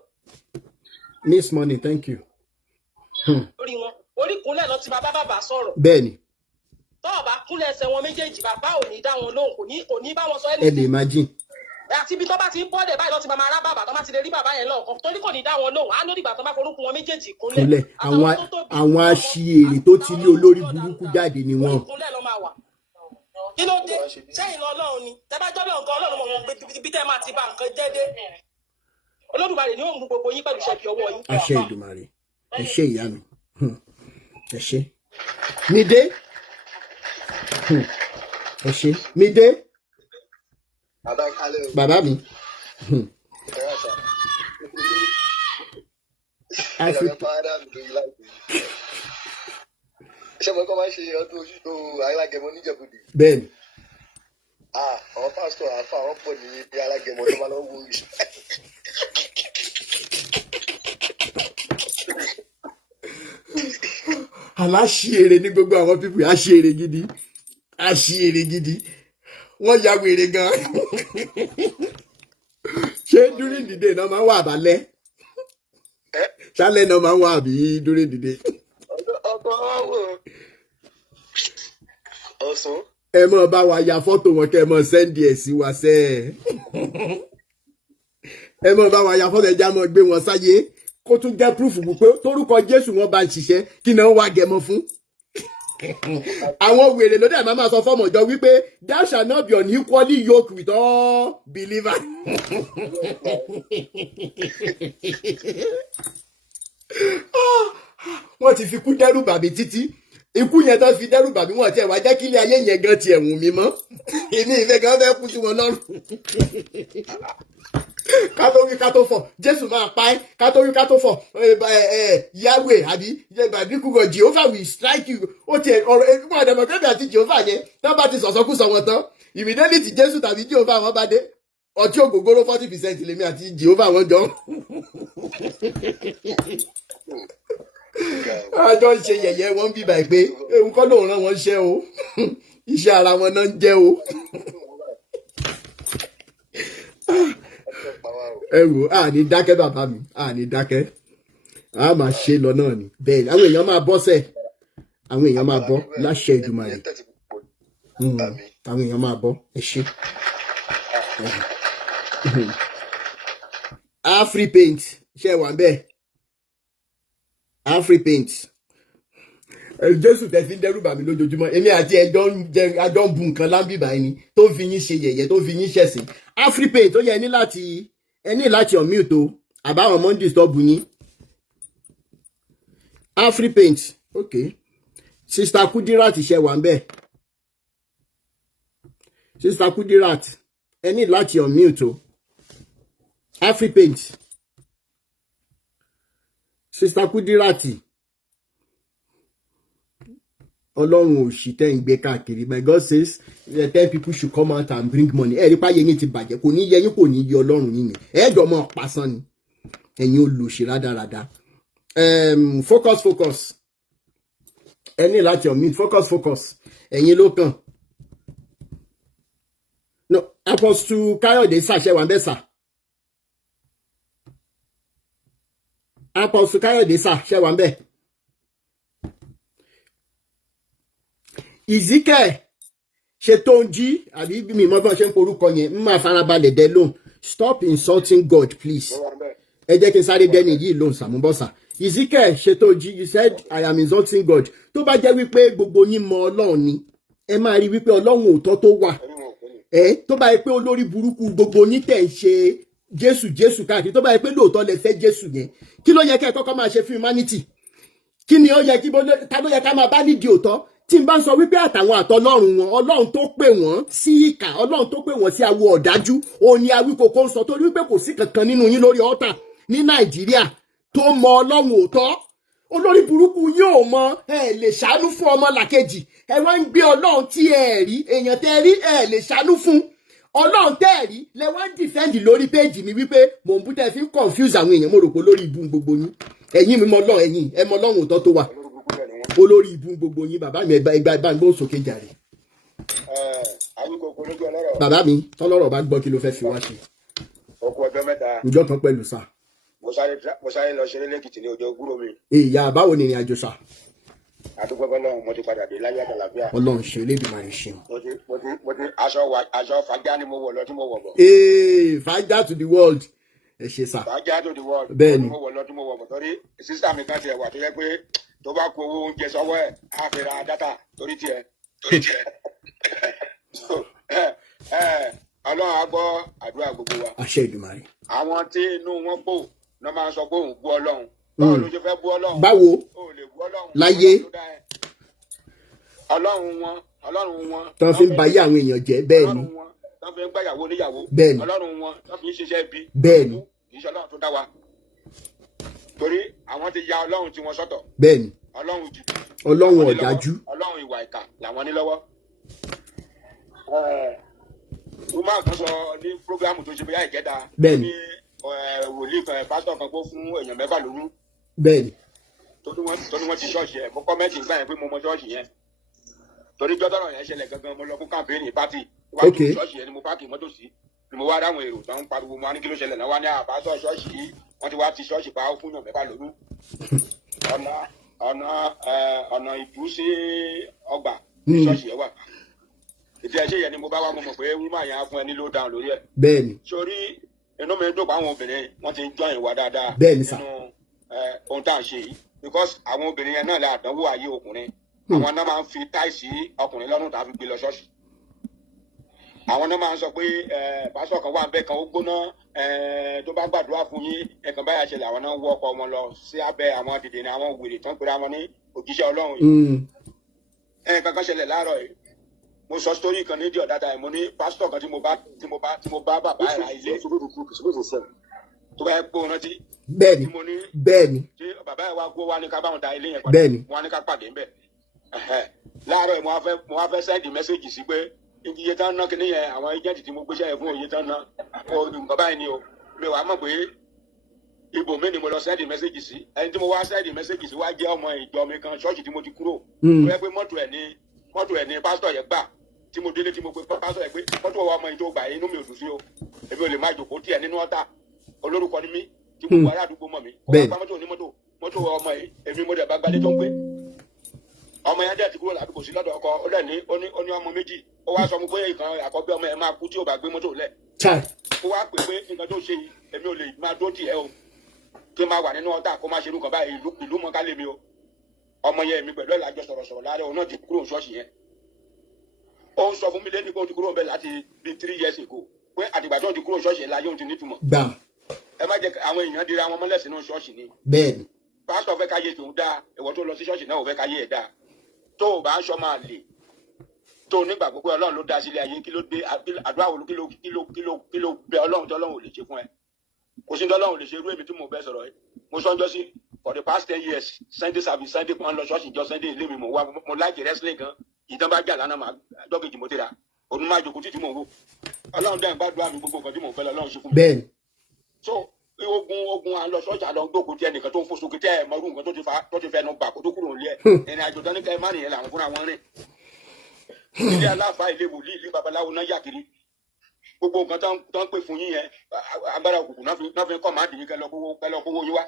Miss Money, thank you. orí wọn orí kúnlẹ̀ lọ ti bàbá sọ̀rọ̀. bẹ́ẹ̀ni. tọ́ọ̀ bá kúnlẹ̀ ẹsẹ̀ wọn méjèèjì bàbá ò ní dá wọn lóhùn kò ní bá wọn sọ ẹni. ẹ lè imagine. àti ibi tó bá ti ń bọ́dẹ̀ báyìí lọ ti máa rá bàbá tó bá ti lè rí bàbá yẹn lọ́ọ̀kan torí kò ní dá wọn lóhùn á lórí ìgbà tó bá forúkún wọn méjèèjì kúnlẹ̀. àwọn aṣièrè tó ti lé olórí burúkú jáde ni wọn. kí ló dé sẹ́yìn lọ́lọ́run ni tẹ́ bá jọ́ lọ́run kan ọlọ́run mọ̀ bí tẹ́ máa ti bá nǹkan jẹ́ dé Olódùmarè ni ó mú gbogbo yín pẹ̀lú iṣẹ́ ọwọ́ yín. àṣẹ Ìdùmarè ẹ ṣé ìyá mi ẹ ṣé Mídé ẹ ṣé Mídé bàbá mi. ṣé mo kọ́ máa ń ṣe ọdún ojútó alágẹmọ níjẹ̀bùdì. bẹ́ẹ̀ni. àwọn pásítọ̀ àfa àwọn pọ̀ ní ibi alágẹmọ tó bá lọ wú iṣẹ́. aláṣièrè ní gbogbo àwọn pípù àṣièrè gidi wọ́n ya wèrè gan. ṣé during the day náà máa ń wà àbálẹ́ ṣálẹ̀ náà máa ń wà àbí during the day. ọ̀sán. ẹ mọ̀ bá wa ya fọ́tò wọn kẹ́ ẹ mọ̀ sẹ́ndì ẹ̀ sí wa sẹ́ ẹ mọ̀ bá wa ya fọ́tò ẹja mọ̀ gbé wọn sáyé kó tún jẹ́ proof pé torúkọ Jésù wọn bá ń ṣiṣẹ́ kí náà wá gẹmọ fún. àwọn wèrè ló dẹ̀ máa sọ fọ́mọ̀ jọ wípé thou shall not be unequally yoked with all believers. wọ́n ti fi kú dẹ́rù bàbí títí ikú yẹn tó fi dẹ́rù bàbí wọn tiẹ̀ wá jẹ́ kí ilé ayé yẹn gan tiẹ̀ wù mí mọ́ èmi ìfẹ́ gan fẹ́ kú sí wọn lọ́rùn. ká tó wí ká tó fọ̀ Jésù máa pa ẹ́ ká tó wí ká tó fọ̀ Yahweh àbí bàdíkùgọ̀ Jehovah will strike you ó tiẹ̀ ọ̀rọ̀ ẹ̀fún àdèmọ̀kẹ́bì àti Jehovah yẹn tán bá ti sọ̀sọ́kùsọ wọn tán ìmìdélì tí Jésù tàbí Jehovah wọn bá dé ọtí ògógóró 40% lèmi àti Jehovah wọn jọ. àjọ ń ṣe yẹ̀yẹ́ wọn bí báyìí pé ewu kọ́ lòun rán wọn ṣẹ́ o iṣẹ́ ara wọn náà ń jẹ́ o. ẹ wò á ní dákẹ́ bàbá mi á ní dákẹ́ á máa ṣe lọ náà ni bẹ́ẹ̀ àwọn èèyàn máa bọ́ sẹ̀ àwọn èèyàn máa bọ́ láṣẹ Èdùmàrè àwọn èèyàn máa bọ́ ẹ ṣé. Afri paint ṣe wà bẹ́ẹ̀ Afri paint Jésù tẹ fi ń dẹ́rù bà mí lójoojúmọ́ èmi àti ẹjọ́ ń bu nǹkan láńbì báyìí ni tó fi yín ṣe yẹ̀yẹ́ tó fi yín ṣẹ̀sìn Afri paint ó yẹ ẹni láti unmute o àbáwọn monday stop yín Afri paint ok Sister Kudirat ṣe wà bẹ́ẹ̀ Sister Kudirat ẹni láti unmute o Afri paint Sister Kudirat Ọlọ́run ò sì tẹ́ ń gbé káàkiri but God says 10 people should come out and bring money ẹ̀rí páyé yín ti bàjẹ́ kò ní yẹ yín kò ní yẹ Ọlọ́run yín ni ẹ̀ẹ́dọ̀ mọ́ pàṣán ni ẹ̀yin olùṣe rádaràda Focus. Any like your meat, focus. Ẹ̀yin ló kàn. No, Apostle Káyọ̀dé ṣàṣẹ wà ń bẹ̀ sà. Apostle Káyọ̀dé ṣàṣẹ wà ń bẹ̀. Ezekiel ṣe tó ń jí àbí bí mi mọ́ bọ́n ṣe ń porúkọ yẹn ń máa farabalẹ̀ dẹ lóhùn. Stop insulting God, please. Ẹ jẹ́ kí n sáré dẹ́ni yìí lóhùn sàmúbọ́sà. Ezekiel ṣe tó ń jí, you said I am insulting God. Tó bá jẹ́ wípé gbogbo yín mọ Ọlọ́run ni, ẹ máa rí wípé Ọlọ́run òótọ́ tó wà. Tó bá yẹ pé olórí burúkú gbogbo yín tẹ̀ ń ṣe Jésù káàkiri, tó bá yẹ pé lóòótọ́ lẹ fẹ́ Jésù yẹn, kí ló yẹ kẹ́ ẹ kọ́kọ́ máa ṣe fún humanity? Kí ni ó yẹ ta ló yẹ ká máa bá nídìí òótọ́? Tí n bá ń sọ wípé àtàwọn àtọlọ́run wọn, Ọlọ́run tó pè wọ́n sí ìkà, Ọlọ́run tó pè wọ́n sí awo ọ̀dájú, òun ni Awikoko ń sọ, torí wípé kò sí kankan nínú yín lórí ọ̀tà ní Nàìjíríà tó mọ Ọlọ́run òótọ́. Olórí burúkú yóò mọ ẹ lè ṣàánú fún ọmọ làkejì, ẹ wá ń gbé Ọlọ́run tí ẹ rí, èèyàn tẹ rí ẹ lè ṣàánú fún. Ọlọ́run tẹ́ ẹ̀ rí lẹ wá ń defend lórí péèjì mi wípé mò ń bú tẹ́ fi ń confuse àwọn èèyàn, mo rò pé lórí ibu gbogbo yín. Ẹ̀yin mi mọ Ọlọ́run, ẹ̀yin ẹ mọ Ọlọ́run òótọ́ tó wà. Olórí ibu gbogbo yín, bàbá mi ẹgbà ń gbóhùn sókè jàre. Awikoko lójú ọlọ́rọ̀. Bàbá mi tọ́lọ́rọ̀ bá gbọ́ kí ló fẹ́ fi wá ṣe. Oko ọjọ́ mẹ́ta. Ìjọ kan pẹ̀lú sà. Mo sáré lọ ṣeré lẹ́kìtì ní ọjọ́ gúrò mi. Ìyá báwo ni ìrìn àjò sà? Àdúgbò Ọlọ́run mo ti padà dé láyé àtàlàfíà. Ọlọ́run ṣe Elédùmarè ṣeun. Mo ti aṣọ fàájà ni mo wọ̀ lọ tí mo wọ̀ bọ̀. Fàájà to the world. Ẹ ṣe sà. Fàájà to the world. Bẹ́ẹ̀ni. Mo wọ̀ lọ tí mo wọ̀ bọ̀ torí sísá mi kan tiẹ̀ wà tó yẹ pé tó bá kó owó oúnjẹ sọ́wọ́ ẹ̀ á fi ra dátà torí tiẹ̀. Ọlọ́run á gbọ́ àdúrà gbogbo wa. Àṣẹ Èdùmàrè. Àwọn tí inú wọn pò náà máa ń sọ pé òun bú Ọlọ́run. Báwo ló ṣe fẹ́ bú Ọlọ́run? Báwo? O lè bú Ọlọ́run. Láyé. Ọlọ́run wọn. Tán fi ń bayé àwọn èèyàn jẹ́ bẹ́ẹ̀ ni. Tán fi ń gbàyàwó níyàwó. Bẹ́ẹ̀ ni. Ọlọ́run wọn tán fi ń ṣiṣẹ́ ibi. Bẹ́ẹ̀ ni. Kì í ṣe Ọlọ́run tó dá wa. Torí àwọn ti ya Ọlọ́run tí wọ́n sọ́tọ̀. Bẹ́ẹ̀ ni. Ọlọ́run jìbìtì. Ọlọ́run ọ̀dájú. Ọlọ́run ìwà ìkà làwọn ní lọ́wọ́. Rúmà kan sọ ní prógrámù tó ṣe bóyá ìjẹta. Bẹ́ẹ̀ ni. Wòlíì kan pásítọ̀ kan kó fún èèyàn mẹ́fà lóyún. Bẹ́ẹ̀ ni. Torí wọ́n ti ṣọ́ọ̀ṣì ẹ̀ kọ́kọ́ mẹ́tì gbà yẹn pé mo mọ ṣọ́ọ̀ṣì yẹn. Torí jọ́tọ̀rọ̀ yẹn ṣẹlẹ̀ gangan mo lọ fún kàmpéènì pátì. Wájú ṣọ́ọ̀ṣì yẹn ni mo páàkì mọ́tò sí. Ni mo wá ráwọn èrò tó ń pariwo mo wá ní kí ló ṣẹlẹ̀ náà wá ní àbáṣọ ṣọ́ọ̀ṣì yìí wọ́n ti wá ti ṣọ́ọ̀ṣì pa ó fún yàn mẹ́fà lóyún. Ọ̀nà ìbú sí ọgbà ní ṣọ́ọ̀ṣì yẹn wà. Ìdí ẹṣẹ́ yẹn ni mo bá wá mo mọ̀ pé wúmọ̀ yẹn á fún ẹ ní low down lórí ẹ̀. Bẹ́ẹ̀ ni. Sórí inú mi dùn pé àwọn obìnrin wọ́n ti ń join wa dáadáa. Bẹ́ẹ̀ ni sà. Nínú ohun tá à ń ṣe yìí because àwọn obìnrin yẹn náà lè àdánwò ayé ọkùnrin. Àwọn náà máa ń fi táìsì ọkùnrin lọ́rùn tá a fi gbé lọ ṣọ́ọ̀ṣì. Àwọn náà máa ń sọ pé pásítọ̀ kan wà bẹ́ẹ̀ kan ó gbóná tó bá gbàdúrà fún yín ẹ̀kan báyà ṣẹlẹ̀ àwọn náà ń wọ ọkọ wọn lọ sí abẹ́ àwọn dìde ní àwọn wèrè tó ń pera wọn ní òjíṣẹ́ Ọlọ́run yìí. Kankan ṣẹlẹ̀ láàárọ̀ yìí mo sọ sítórí kan ní ìdí ọ̀dàdà yìí mo ní pásítọ̀ kan tí mo bá bàbá ẹ̀ ra ilé tó bá yẹ pé o rántí. Bẹ́ẹ̀ni bẹ́ẹ̀ni. tí bàbá ẹ̀ wá gbó wá ní ká báwọn da ilé yẹn padà. Bẹ́ẹ̀ni. Wọ́n á ní ká pàdé ńbẹ̀. Láàárọ̀ yìí mo wá fẹ́ sẹ́ndì mẹ́sẹ̀gì sí pé iye tán ná kíní yẹn àwọn ẹjẹ́ǹtì tí mo gbéṣẹ́ yẹn fún iye tán ná nǹkan báyìí ni o mi wàá mọ̀ pé ibò mi ni mo lọ sẹ́ndì mẹ́sẹ̀gì sí ẹni tí mo wá sẹ́ndì mẹ́sẹ̀gì sí wá jẹ́ ọmọ ìjọ mi kan ṣọ́ọ̀ṣì tí mo ti kúrò. Ó yẹ pé mọ́tò ẹ̀ ní pásítọ̀ yẹn gbà tí mo délé tí mo pe pásítọ̀ yẹn pé mọ́tò ọmọ yìí tó gbà inú mi ò dùn sí o èmi ò lè máa jòkó tiẹ̀ nínú ọ̀tá olórúkọ ni mí tí gbogbo ará àdúgbò mọ̀ mí kó wá pa mọ́tò mọ́tò ọmọ yìí èmi mo dẹ̀ bá gbadé tó ń gbé ọmọ yẹn dẹ̀ ti kúrò ládùúgbò sí lọ́dọ̀ ọkọ ó dẹ̀ ní ó ní ọmọ méjì ó wá sọ fún pé ìkan àkọ́bí ọmọ yẹn máa kú tí ò bá gbé mọ́tò lẹ̀ ó wá pè pé nǹkan tó ṣe yìí èmi ò lè máa dó tiẹ̀ o kí n máa wà nínú ọ̀tá kó máa ṣe irú kan báyìí ìlú mọ́ ká lè mi o ọmọ yẹn mi pẹ̀lú ẹ̀ lájọ sọ̀rọ̀ láàárẹ̀ òun náà ti kúrò ṣọ́ọ̀ṣì yẹn ó ń sọ fún mi lẹ́nu pé ó ti kúrò bẹ́ẹ̀ láti bíi 3 years ago pé àtìgbà tó ti kúrò ṣọ́ọ̀ṣì yẹn láyé òun ti nítumọ̀. ẹ má jẹ́ àwọn èèyàn dira wọn mọ́lẹ̀ sínú ṣọ́ọ̀ṣì ni. bẹ́ẹ̀ni. pásítọ̀ fẹ́ káyé tòun dáa ìwọ tó lọ sí ṣọ́ọ̀ṣì náà ò fẹ́ káyé ẹ̀ dáa tó o bá ń ṣọ́ máa lè tó o nígbà gbogbo Ọlọ́run ló dá sílé ayé kí ló dé àdúrà wo kí ló bẹ Ọlọ́run tí Ọlọ́run ò lè ṣe fún ẹ kò sí ní Ọlọ́run ò lè ṣe irú èmi tí mo bẹ sọ̀rọ̀ yìí mo sọ́njọ́ sí for the past 10 years Sunday service Sunday kan lọ ṣọ́ọ̀ṣì jọ Sunday ilé mi mo wá mo like wrestling gan ìdán bá jà lánàá máa dọ́kejì mo tẹ̀ra òun máa jòkó títí mo wò Ọlọ́run dẹ́n gbàdúrà mi gbogbo nǹkan tí mo fẹ́ lọ Ọlọ́run ṣe fún mi. bẹ́ẹ̀ni. so ogun à ń lọ sọ́jà lọ gbókùn tí ẹnìkan tó ń fò sókè tí ẹ̀ mọ́rú nǹkan tó ti fẹ́ nu gbà kó tó kúrò nílé ẹ̀ ẹni àjò tán ní kẹ́ ẹ má nìyẹn làwọn fúnra wọn rìn ilé aláfa ilé wòlíì ilé babaláwo náà yà kiri gbogbo nǹkan tó ń pè fún yín yẹn agbára òkùnkùn náà fi kọ́ máa dì yín kẹ́ lọ kówó yín wá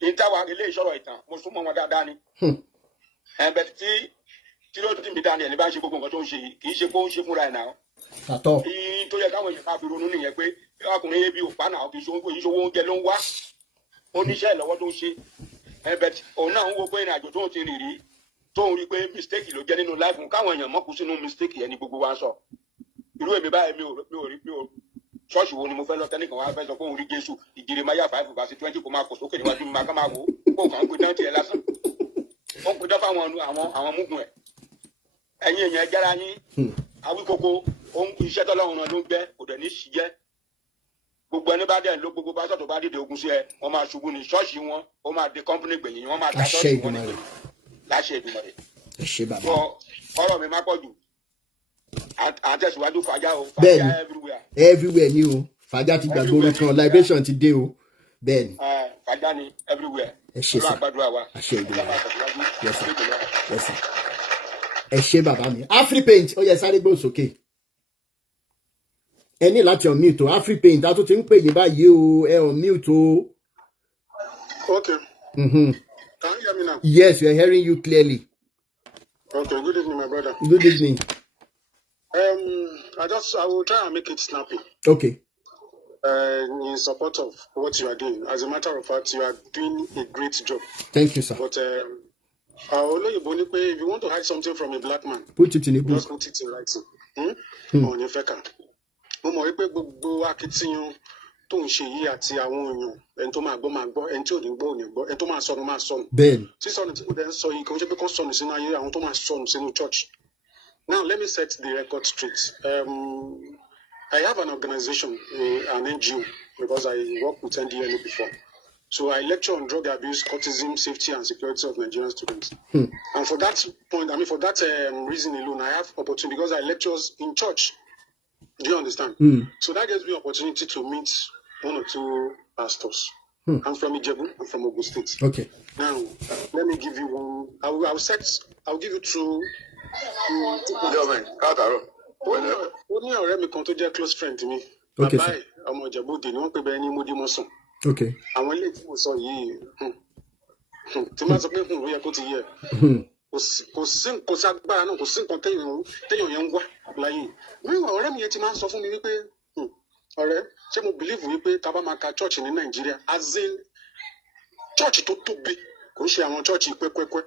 ìtawà ilé ìṣòro ìtàn mo súnmọ́ wọn dáadáa ni ẹ̀bẹ̀ tí ló ti mi dání ẹ̀ ní bá ń ṣe gbogbo nǹkan tó ń ṣe yìí kì í ṣe kó ń ṣe fúnra ẹ̀ náà tó yẹ káwọn èèyàn máa fi ronú nìyẹn pé ọkùnrin yẹn bí òpá náà kì í ṣe owó oúnjẹ ló ń wá oníṣẹ́ ìlọ́wọ́ tó ń ṣe ẹ̀bẹ̀ òun náà ń wo pé ìrìn àjò tó ń ti rìn rí tó ń rí pé mistake ló jẹ́ nínú láìfún káwọn èèyàn mọ́kù sínú mistake yẹn ni gbogbo wa ń sọ irú èmi báyìí mi ò ṣọ́ọ̀ṣì wo ni mo fẹ́ lọ tẹ́nìkan wá fẹ́ sọ pé òun rí Jésù Jeremiah 5:20 kó máa kò sókè níwájú mi máa ká máa wò ó kó kàn ń pè náà tiẹ̀ lásán ó ń pè dán fáwọn àwọn múgun ẹ̀ ẹ̀yin èèyàn ẹ̀jára yín Awikoko ohun iṣẹ́ tọ́lọ́run náà ló ń gbẹ́ kò dẹ̀ ní sí jẹ́ gbogbo ẹni bá dẹ̀ ló gbogbo pásítọ̀ tó bá dìde ogun sí ẹ wọ́n máa ṣubú ní ṣọ́ọ̀ṣì wọn ó máa di kọ́mpínì gbẹ̀yìn wọ́n máa ta ṣọ́ọ̀ṣì wọn nígbẹ̀yìn láṣẹ Èdùmàrè ọ̀rọ̀ mi má pọ̀ jù àtẹ̀síwájú fàájà o fàájà everywhere ni o fàájà ti gbàgbé orin kan liberation ti dé o bẹ́ẹ̀ni fàájà ni everywhere ẹ ṣe sá àṣẹ Èdùmàrè ẹ ṣe bàbá mi Afripaint ó yẹ sáré gbóhùn sókè ẹ ní láti unmute o Afripaint a tún ti ń pè yín báyìí o ẹ unmute o. Okay. Can you hear me now? Yes, we are hearing you clearly. Okay, good evening, my brother. Good evening. I will try and make it snappy. Okay. In support of what you are doing. As a matter of fact, you are doing a great job. Thank you, sir. But if you want to hide something from a black man, put it in a book. Just put it in writing. On a feka. Mo mọ̀ wípé gbogbo akitiyan tó ń ṣe yìí àti àwọn èèyàn ẹni tó máa gbọ́ ẹni tí ò ní gbọ́ ò ní gbọ́ ẹni tó máa sọnù máa sọnù. Bẹ́ẹ̀ni. Sísọnù tí kò dẹ̀ ń sọ yìí kò ń ṣe pé kò sọnù sínú ayé àwọn tó máa sọnù sínú church. Now let me set the record straight. I have an organization, an NGO, because I worked with NDLA before. So I lecture on drug abuse, courtism, safety, and security of Nigerian students. And for that point, for that reason alone, I have opportunity because I lecture in church. Do you understand? So that gives me opportunity to meet one or two pastors. I'm from Ijebu. I'm from Ogun State. Okay. Now, let me give you one. I'll give you two. Ó ní ọ̀rẹ́ mi kan tó jẹ́ close friend mi. Okay, bàbá ẹ̀ ọmọ Ìjẹ̀bú Òde ni wọ́n pè bẹ́ẹ̀ ní Múdímọ́sàn. Okay. Àwọn ilé tí mo sọ yìí tí máa sọ pé ó yẹ kó ti yẹ kò sí agbára náà kò sí nǹkan téèyàn yẹn ń wá láyé. Níwọ̀n ọ̀rẹ́ mi yẹn ti máa ń sọ fún mi wípé ọ̀rẹ́ ṣé mo believe wípé tá a bá máa ka church ní Nàìjíríà as in church tó tóbi kò ń ṣe àwọn church pẹ́pẹ́pẹ́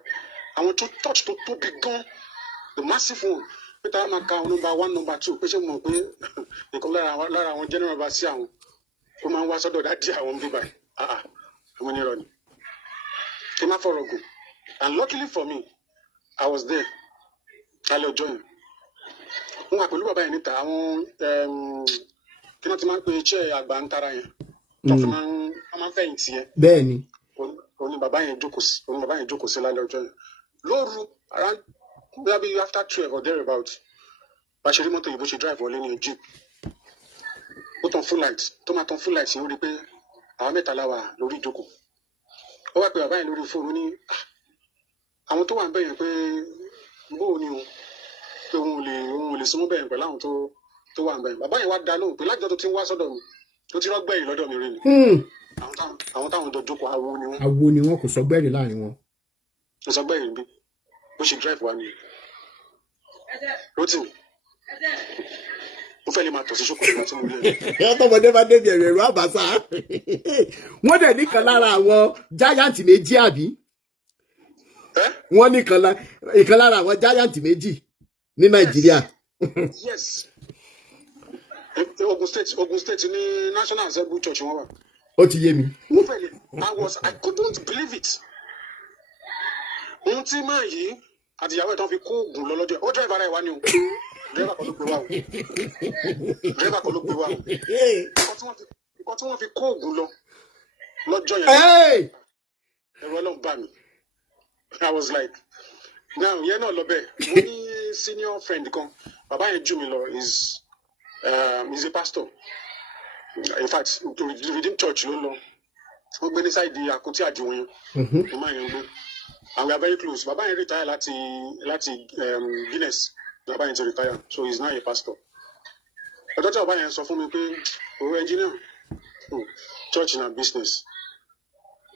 àwọn church tó tóbi gan the massive one pé tá a máa ka number 1 number 2 pé ṣé mo mọ̀ pé nǹkan lára àwọn general bá sí àwọn ó máa ń wá sọ́dọ̀ dádì àwọn bíbá ẹ̀ àwọn onírọ̀ ni kí n má fọ̀rọ̀ gùn and luckily for me I was there alẹ́ ọjọ́ yẹn wọ́n wà pẹ̀lú bàbá yẹn níta àwọn kí wọ́n ti máa ń pe iṣẹ́ àgbà ń tara yẹn tó fi máa ń fẹ̀yìntì yẹn. Bẹ́ẹ̀ni. Òní bàbá yẹn jókòó sí lálẹ́ ọjọ́ yẹn lóru around maybe after 12 or thereabout bá ṣe rí mọ́tò yìí bó ṣe drive wọlé ní jeep ó tan full light tó máa tan full light yẹn ó rí pé àwọn mẹ́ta la wà lórí ìjókòó ó wá pé bàbá yẹn lórí fóònù ní àwọn tó wà ń bẹ̀ yẹn pé bóò ni o pé òun ò lè súnmọ́ bẹ̀yẹn pẹ̀lú àwọn tó wà ń bẹ̀ yẹn bàbá yẹn wá dá lóhùn pé lájọ́ tó ti ń wá sọ́dọ̀ mi tó ti rọ́gbẹ̀yìn lọ́dọ̀ mi rí ni àwọn táwọn jọ jókòó awo ni wọn kò sọgbẹ́rì láàrin wọn. kò sọgbẹ́rì bí bó ṣe drive wa ni Rotimi ó fẹ́ lè máa tọ̀ sí ṣòkòtò láti mú ilé ẹ̀. tọmọdé bá débi ẹ̀rọ àbáṣà wọ́n dẹ̀ nìkan lára àwọn giant méjì àbí wọ́n nìkan lára àwọn giant méjì ní Nàìjíríà. Yes. Ogun State ní National Assembly Church wọn wà. Ó ti yé mi. I couldn't believe it. Ohun tí máa yìí àti ìyàwó ẹ̀ tán fi kó oògùn lọ lọ́jọ́ ó dírẹ́fà rẹ̀ wá ní o. Dírẹ́fà kan ló gbé wá o. Nǹkan tí wọ́n fi kó oògùn lọ lọ́jọ́ yẹn. Ẹ̀rọ Ọlọ́run bà mí. I was like, now yẹn náà lọ bẹ́ẹ̀. Mo ní senior friend kan. Bàbá yẹn jù mí lọ is a pastor. In fact, to redeem church, no. We been inside the Akoti Ajuwin. And we are very close. Baba is retired Lati Guinness. Baba is retired, so he's now a pastor. But that's why I saw for me, we engineer. Church in a business.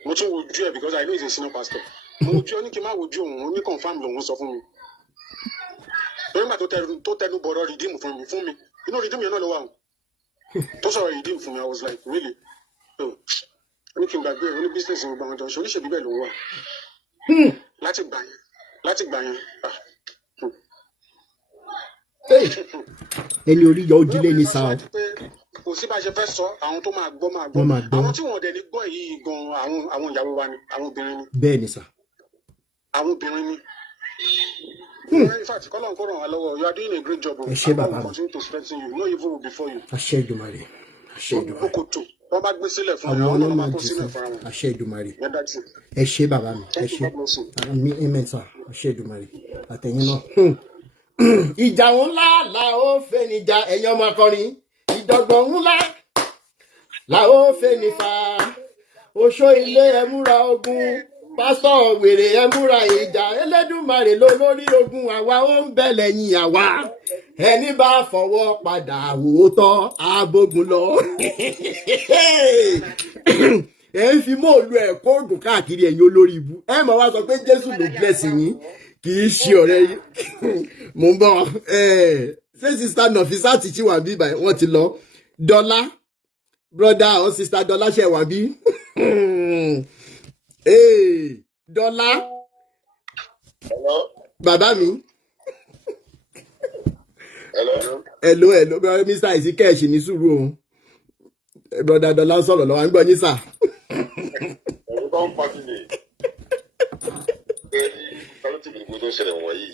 Much would do because I know he's a senior pastor. Much only came out with you, only confirm the ones of me. Remember to tell you borrow redeem from me. You know, redeem, you're not the one. That's all redeem for me. I was like, really? So, anything that good, only business in Bangladesh, so you should be better. Let's buy it. Ẹni orí yọ ojúlé ní sáà. Kò sí bá ṣe fẹ́ sọ àwọn tó máa gbọ́. Àwọn tí wọ́n dẹ̀ ní gbọ́ yìí gan àwọn ìyàwó wa ni àwọn obìnrin ni. Bẹ́ẹ̀ ni sà. Àwọn obìnrin ni. In fact, kọ́lọ̀ ń kó ràn wá lọ́wọ́. You are doing a great job. Ẹ ṣé bàbá mi. Continue to strengthen you. No evil will before you. Àṣẹ Èdùmàrè. Àṣẹ Èdùmàrè. Okoto. Wọ́n bá gbé sílẹ̀ fún àwọn ọlọ́mọ àjẹsán. Àṣẹ Èdùmàrè. Ẹ ṣé bàbá mi. Ẹ ṣé. Àmì ẹ̀mẹ́ta. Àṣẹ Èdùmàrè. Àtẹ̀yìn náà. Ìjà ńlá la ó fẹ́ níjà ẹ̀yin ọmọ akọrin. Ìdọ̀gbọ̀n ńlá la ó fẹ́ nífà. Oṣó ilé ẹ múra ogun. Pásítọ̀ wèrè ẹ múra ìjà. Elédùmarè ló lórí ogun. Àwa ó ń bẹ lẹ́yìn àwa. Ẹni bá fọwọ́ padà wòótọ́ abógun lọ. Ẹ ń fi móòlù ẹ̀ kóògùn káàkiri ẹ̀yin olórí ibu. Ẹ máa wá sọ pé Jésù ló bless yín. Kì í ṣe ọ̀rẹ́ yìí. Mo ń bọ̀. Ṣé sista Nọ̀físà ti wà bí báyìí? Wọ́n ti lọ. Dọ́là. Brother or sister Dọ́là ṣe wà bí? Dọ́là. Bàbá mi. Hello. Mr. Isike ṣì ní sùúrù o. Brother Dọ́là ń sọ̀rọ̀ lọ́wọ́. À ń gbọ́ yín sà. Ẹ̀rù bá ń pa mí ni. Kálọ́tìmì gbogbo tó ń ṣẹlẹ̀ wọ̀nyí.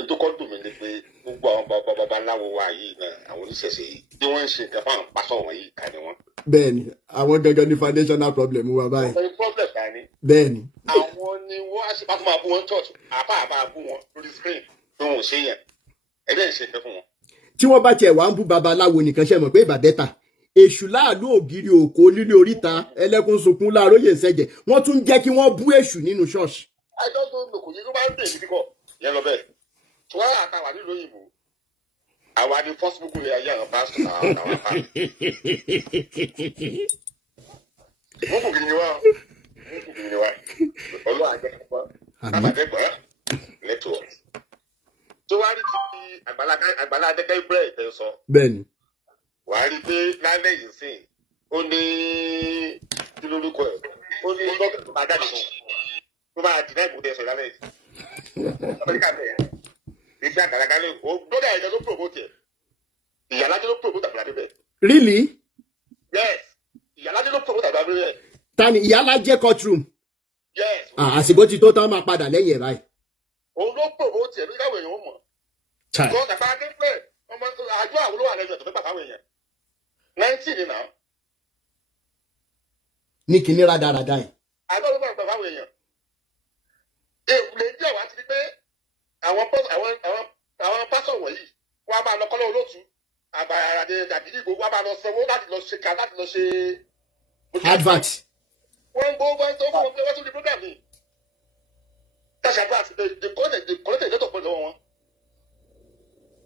Ètò kan dùn mí ni pé gbogbo àwọn babaláwo wa yìí náà, àwọn oníṣẹ̀ṣe yìí, bí wọ́n ń ṣe nǹkan fáwọn pásọ̀ wọ̀nyí ká ni wọ́n. Bẹ́ẹ̀ni, àwọn gangan ní foundational problem wa báyìí. Ọ̀pọ̀ problem ká ní. Bẹ́ẹ̀ni. Àwọn ni wọ́n á ṣe pàtó máa bú wọn church, àbá bú wọn lórí screen tó wọn ò ṣe yẹn. Ẹgbẹ́ ìṣe nǹkan fún wọn. Tí wọ́n bá tiẹ̀ wá ń bú babaláwo nìkan ṣe mọ̀ pé ìbàdẹ́ta. Èṣù láàlú ògiri òkò lílé oríta ẹlẹ́kùn sunkún láàróyè ìṣẹ̀jẹ̀. Wọ́n tún jẹ́ kí wọ́n bú èṣù nínú ṣọ́ọ̀ṣì. Àìdọ́gbọ̀n lò kò yẹ kó máa ń bèèrè kíkọ́ yẹn lọ bẹ́ẹ̀. Tí wọ́n yà àtàwà nílùú òyìnbó, àwa ni Facebook lè ayé àwọn pásítọ̀ àwọn apá. Wọ́n kò kìíní wá. Ọlọ́run àjẹkọ̀ọ́ àbàdẹ́gbọ̀n network. Tó wá rí ti Agbala Gabriel Ati tẹ́ sọ. Bẹ́ẹ̀ni. Wàá rí pé lálẹ́ yìí sìn, ó ní kí lórúkọ ẹ̀, ó ní lọ́kẹ́ tó máa jáde fún un. Tó máa dìnnà ìbùdó ẹ̀sọ̀ lálẹ́ yìí. Amẹ́ríkà bẹ̀rẹ̀. Ìfẹ́ Agbala Gabriel, ó gbọ́dọ̀ ẹ̀jẹ̀ ló promote ẹ̀. Ìyálájé ló promote Agbala Gabriel. Really? Yes. Ìyálájé ló promote Agbala Gabriel. Tani Ìyálájé courtroom? Yes. Àsìkò ti tó tán máa padà lẹ́yìn ẹ̀ báyìí. Òun ló promote ẹ̀ lórí káwọn èèyàn ó mọ̀. Because Agbala Gabriel, ọmọ àjọ àwọn olówó àlejò tó fẹ́ pàtàkì àwọn èèyàn. 19 ni náà. Ní kìíní rádaràdà yìí. Àjọ olówó àlejò tó fẹ́ àwọn èèyàn. Èwùlé díẹ̀ wá ti di pé àwọn pásọ̀ wọ̀nyí wọ́n á máa lọ kọ́lọ́ olóòtú àgbàràdé dàbídìgbò wọ́n á máa lọ sanwó láti lọ ṣe advert. Wọ́n ń gbọ́ wọ́n tó fún wọn pé wọ́n tún di program yìí. That's advert. They collect a lot of money lọ́wọ́ wọn.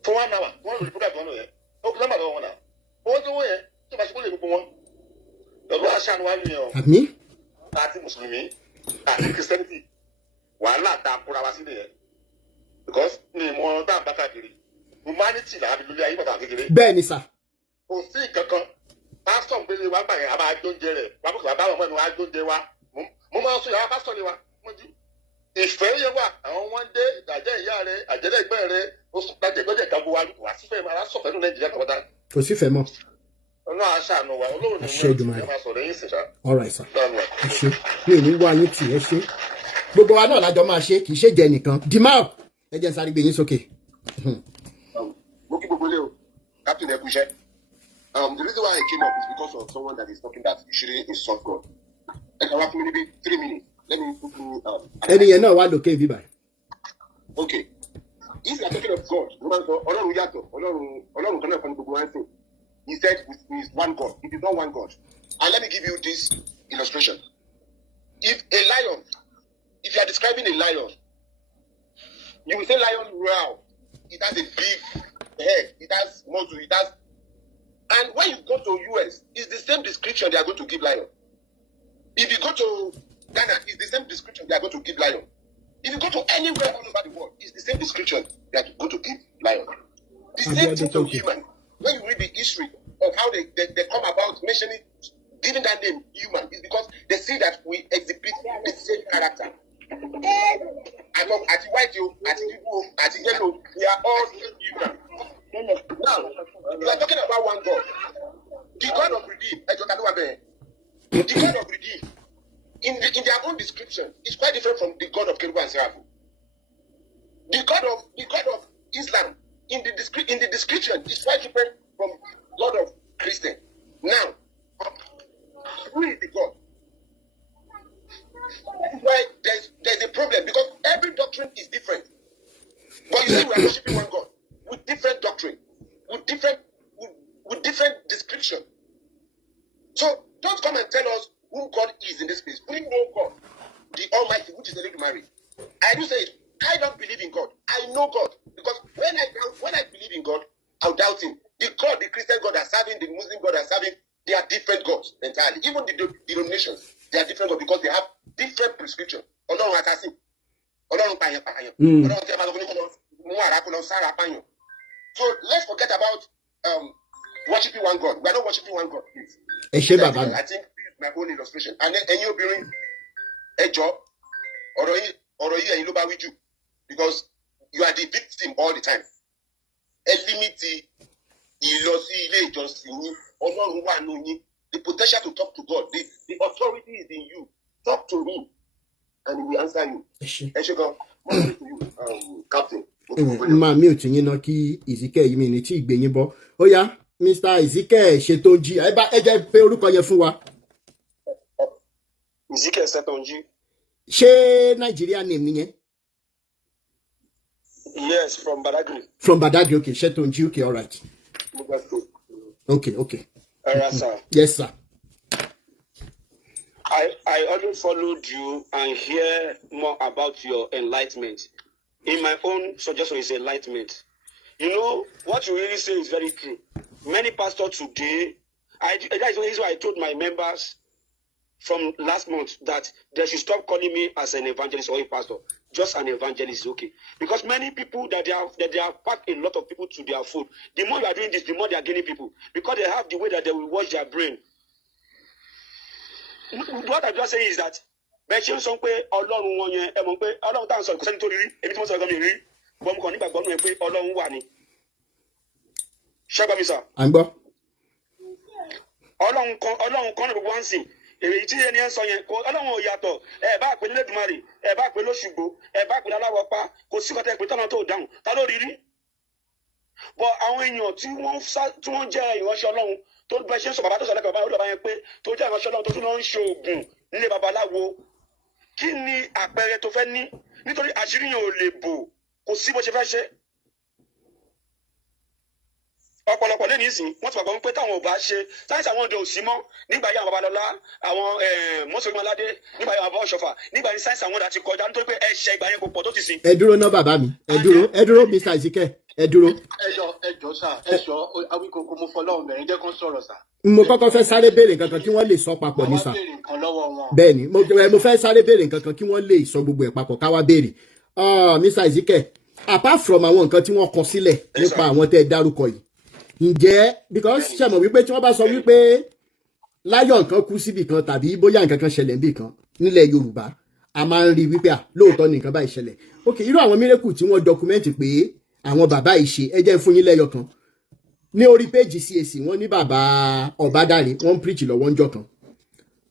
For 1 hour, wọ́n lò ní program wọn lò yẹn. Ó kí lọ́mà lọ́wọ́ wọn náà. Owó tó wọ́n yẹn tó bá ṣe kó lè gbogbo wọn. Lọ́lọ́ aṣáánu wa nìyẹn o. Àmín. Àti Mùsùlùmí àti Christianity. Wàhálà tá a kóra wá sí nìyẹn. Because ní ìmọ̀ tá a bá káàkiri. Humanity là á fi lórí ayé bàtà kékeré. Bẹ́ẹ̀ ni sà. Kò sí kankan. Pásítọ̀ ń gbélé wa gbà yẹn, a máa jóúnjẹ rẹ̀. Wàá bùkún bàbá ọmọ mi wá jóúnjẹ wa. Mo máa ń sọ ìyàwó pásítọ̀ ni wa. Ìfẹ́ yẹn wà, àwọn wọn dé ìdájẹ́ ìyá rẹ̀, àjẹ́lẹ̀ ìgbẹ́ rẹ̀, ó sọ dájẹ́ ìgbàgbọ́ wa lùkù wá sífẹ́ máa sọ̀fẹ́ nínú Nàìjíríà kọ̀ọ̀dá. Kò sífẹ́ mọ́. Ọlọ́run aṣàánú wa, Ọlọ́run ní wọ́n máa sọ̀rọ̀ yín sìnṣà. All right sir. Ẹ ṣe mi ò ní wá yín tì ẹ ṣe. Gbogbo wa náà lájọ máa ṣe kì í ṣe jẹ nìkan. Dimao ẹ jẹ́ sáré gbé yín sókè. Mo kí gbogbo lé o, Captain ẹ kú iṣẹ́. The reason why I came up is because of someone that is talking that you shouldn't insult God. Ẹ kàn wá fún mi níbi 3 minutes. Let me put me. Ẹni yẹn náà wá lókè bíbá. Okay. If you are talking of God, Ọlọ́run yàtọ̀, Ọlọ́run kan náà kan ní gbogbo wa ń sìn. he said is one God. It is not one God. And let me give you this illustration. If a lion, if you are describing a lion, you will say lion roar. It has a big head. It has muscle. It has. And when you go to US, it's the same description they are going to give lion. If you go to Ghana, it's the same description they are going to give lion. If you go to anywhere all over the world, it's the same description they are going to give lion. The same thing to human. When you read the history of how they come about mentioning, giving that name human, is because they see that we exhibit the same character. At white, at yellow, we are all human. Now, we are talking about one God. The God of redeem, the God of redeem, in their own description, is quite different from the God of Kerubu and Seraphim. The God of Islam, in the description, is quite different from God of Christian. Now, who is the God? That is why there's a problem, because every doctrine is different. But you see, we are worshiping one God with different doctrine, with different description. So don't come and tell us who God is in this place. We know God, the Almighty, which is the Almighty. I do say it. I don't believe in God. I know God, because when I believe in God, I'll doubt Him. The God, the Christian God are serving, the Muslim God are serving, they are different gods entirely. Even the denominations, they are different gods because they have different prescription. So let's forget about worshiping one God. We are not worshiping one God, please. I think this is my own illustration. And then you bring a job or with you, because you are the victim all the time. The potential to talk to God, the authority is in you. Talk to Him, and He will answer you. Captain. Máa mi ò tí yín ná kí Ezekiel yìí mi ní tí ìgbé yín bọ́. Ó yá, Mr. Ezekiel Ṣètòǹjì, ẹ jẹ́ pé orúkọ yẹn fún wa. Ezekiel Ṣètòǹjì. Ṣé Nigeria name nìyẹn? Yes, from Badagry. From Badagry, okay. Ṣètòǹjì, okay, all right. Okay. Sir. Yes, sir. I always followed you and hear more about your enlightenment. In my own suggestion is enlightenment. You know, what you really say is very true. Many pastors today, that is the reason why I told my members from last month that they should stop calling me as an evangelist or a pastor. Just an evangelist is okay. Because many people that they have packed a lot of people to their food. The more you are doing this, the more they are gaining people. Because they have the way that they will wash their brain. What I'm just saying is that bẹ́ẹ̀ ṣe ń sọ pé Ọlọ́run wọn yẹn ẹ mọ̀ pé Ọlọ́run tá à ń sọ kò sẹ́ni tó rí èmi tí mo sọ ẹ̀gbọ́n mi rí bọ́n mo kàn nígbàgbọ́ nù ẹ pé Ọlọ́run wà ní. ṣẹ́gbọ́n mi sà. À ń gbọ́. Ọlọ́run kan ní gbogbo wá ń sìn èyí tí ẹni ẹ ń sọ yẹn kò Ọlọ́run ò yàtọ̀ ẹ bá pè ní Lẹ́dùmarè ẹ bá pè lóṣùgbò ẹ bá pè ní aláwọ̀ pa kò sí kọ́tẹ́ pé tọ́nà tó dáhùn ta ló rí rí. Bọ̀ àwọn èèyàn tí wọ́n jẹ́ ìránṣẹ́ Ọlọ́run tó bẹ ṣe ń sọ bàbá tó sọ lẹ́kọ̀ọ́ báyìí ó lọ́ba yẹn pé tó jẹ́ ìránṣẹ́ Ọlọ́run tó tún lọ ń ṣe oògùn nílé babaláwo kí ni àpẹẹrẹ tó fẹ́ ní nítorí àṣírí yẹn ò lè bò kò sí bó ṣe fẹ́ ṣe. Ọ̀pọ̀lọpọ̀ lẹ́nu ìsìn wọ́n ti gbàgbọ́ pé táwọn ò bá ṣe sáyẹ́nsì àwọn òde òsì mọ́ nígbà yà Babalọ́lá àwọn mọ́sọ̀gbọ́n aládé nígbà yà bàbá Ọ̀ṣọ́fà nígbà yà sáyẹ́nsì àwọn òde àti kọjá nítorí pé ẹ̀ṣẹ̀ ìgbà yẹn kò pọ̀ tó ti sìn. Ẹ dúró ná bàbá mi ẹ dúró Mr. Ezekiel ẹ dúró. ẹjọ sà ẹjọ Awikoko mo fọlọ́run bẹ̀rẹ̀ jẹ́ kán sọ̀rọ̀ sà. Mo kọ́kọ́ fẹ́ sáré béèrè nǹkan kan kí wọ́n lè sọ papọ̀ ní sà. Bẹ́ẹ̀ ni mo fẹ́ sáré béèrè nǹkan kan kí wọ́n lè sọ gbogbo ẹ̀ papọ̀ ká wá béèrè. Mr. Ezekiel, apart from àwọn nǹkan tí wọ́n kọ sílẹ̀ nípa àwọn tẹ́ ẹ dárúkọ yìí, ǹjẹ́ because ṣe mọ̀ wípé tí wọ́n bá sọ wípé láyọ̀ nǹkan kú síbì kan tàbí bóyá nǹkan kan ṣẹlẹ̀ níbì kan nílẹ̀ Yorùbá a máa ń rí wípé lóòótọ́ ni nǹkan báyìí ṣẹlẹ̀. Ok, irú àwọn mírèkù tí wọ́n dọkumẹ́ntì pé àwọn bàbá yìí ṣe ẹ jẹ́ fún yín lẹ́yọ kan. Ní orí péjì CAC wọ́n ní bàbá Ọ̀bádàrẹ wọ́n ń preach lọ́wọ́ ńjọ́ kan.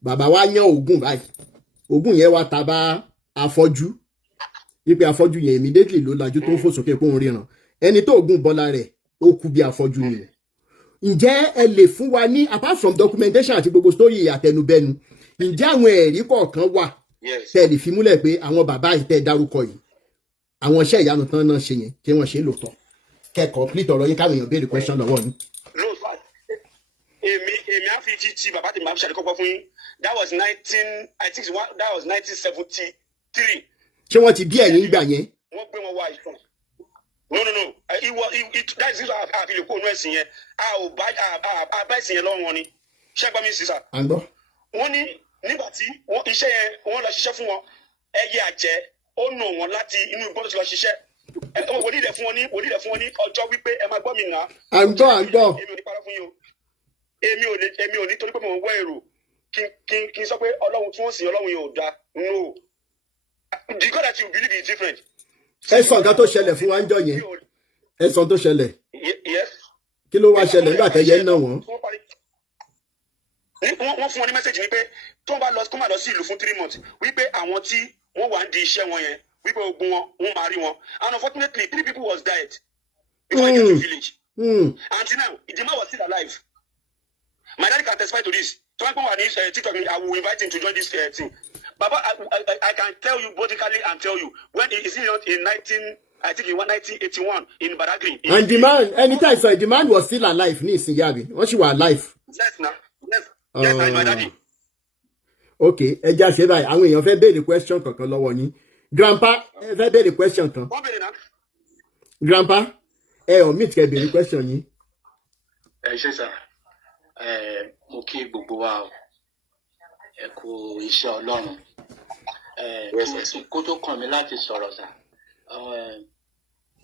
Bàbá wa yán Ògún báyìí. Ògún yẹn wá ta bá afọ́jú. Wípé afọ́jú yẹn immediately ló lajú tó ń fò sókè kó ń ríran. Ẹni tó Ògún bọ́lá rẹ̀ ó kú bí afọ́jú ni. Ǹjẹ́ ẹ lè fún wa ní apart from documentation àti gbogbo story àtẹnubẹ́nu, ǹjẹ́ àwọn ẹ̀rí kọ̀ọ̀kan wà tẹ́ lè fi múlẹ̀ pé àwọn bàbá yìí tẹ́ dárúkọ yìí àwọn iṣẹ́ ìyanu tán náà ṣe yẹn kí wọ́n ṣe lòótọ́? Kẹ́ complete ọ̀rọ̀ yín káwọn èèyàn béèrè question lọ́wọ́ yín. èmi á fi ti bàbá tèmi máa fi ṣàdékọ́kọ́ fún yín. That was 1973. ṣé wọ́n ti bí ẹ̀yìn gbà yẹn. wọ́n gbé wọn wá ìtàn. No. That is it. Àfi lè kó inú ẹ̀sìn yẹn. A bá ẹ̀sìn yẹn lọ́rùn wọn ni. Ṣé gbọ́ mi sí sà? À ń gbọ́. Wọ́n ní nígbà tí iṣẹ́ yẹn wọ́n lọ ṣiṣẹ́ fún wọn, ẹyẹ àjẹ́ ó nà wọ́n láti inú igbó tó lọ ṣiṣẹ́. Wòlíì dẹ̀ fún wọn ní ọjọ́ wípé ẹ máa gbọ́ mi nà. À ń gbọ́. Èmi ò ní parọ́ fún yín o. Èmi ò ní torí pé mo ń wá èrò kí n sọ pé Ọlọ́run tí wọ́n sìn Ọlọ́run yẹn ò dáa. No. The God that you believe is different. Ẹ sọ nǹkan tó ṣẹlẹ̀ fún wa ń jọ yẹn. Ẹ sọ tó ṣẹlẹ̀. Yes. Kí ló wá ṣẹlẹ̀ nígbà tẹ́yẹ ń ná wọn? Wọ́n fún wọn ní mẹ́sẹ̀gì ni pé tó máa lọ sí ìlú fún 3 months wípé àwọn tí wọ́n wà ń di iṣẹ́ wọn yẹn wípé ogun wọn máa rí wọn. And unfortunately 3 people was died before I came to the village. Until now the man was still alive. My daddy can testify to this. So when on this TikTok, I will invite him to join this thing. Baba, I can tell you boldly and tell you when is it not in 1981 in Badagry. And the man, anytime so the man was still alive. Ni Sinyabi, when she was alive. Yes, now. Yes, my daddy. Okay, ẹ já ṣe báyìí. Àwọn èèyàn fẹ́ béèrè question kankan lọ́wọ́ yín. Grandpa, ẹ fẹ́ béèrè question kan. Grandpa, ẹ omit kẹ́ béèrè question yín. Ẹ ṣé sà. Mo kí gbogbo wa o. Ẹ kú iṣẹ́ Ọlọ́run. Kó tó kàn mí láti sọ̀rọ̀ sà.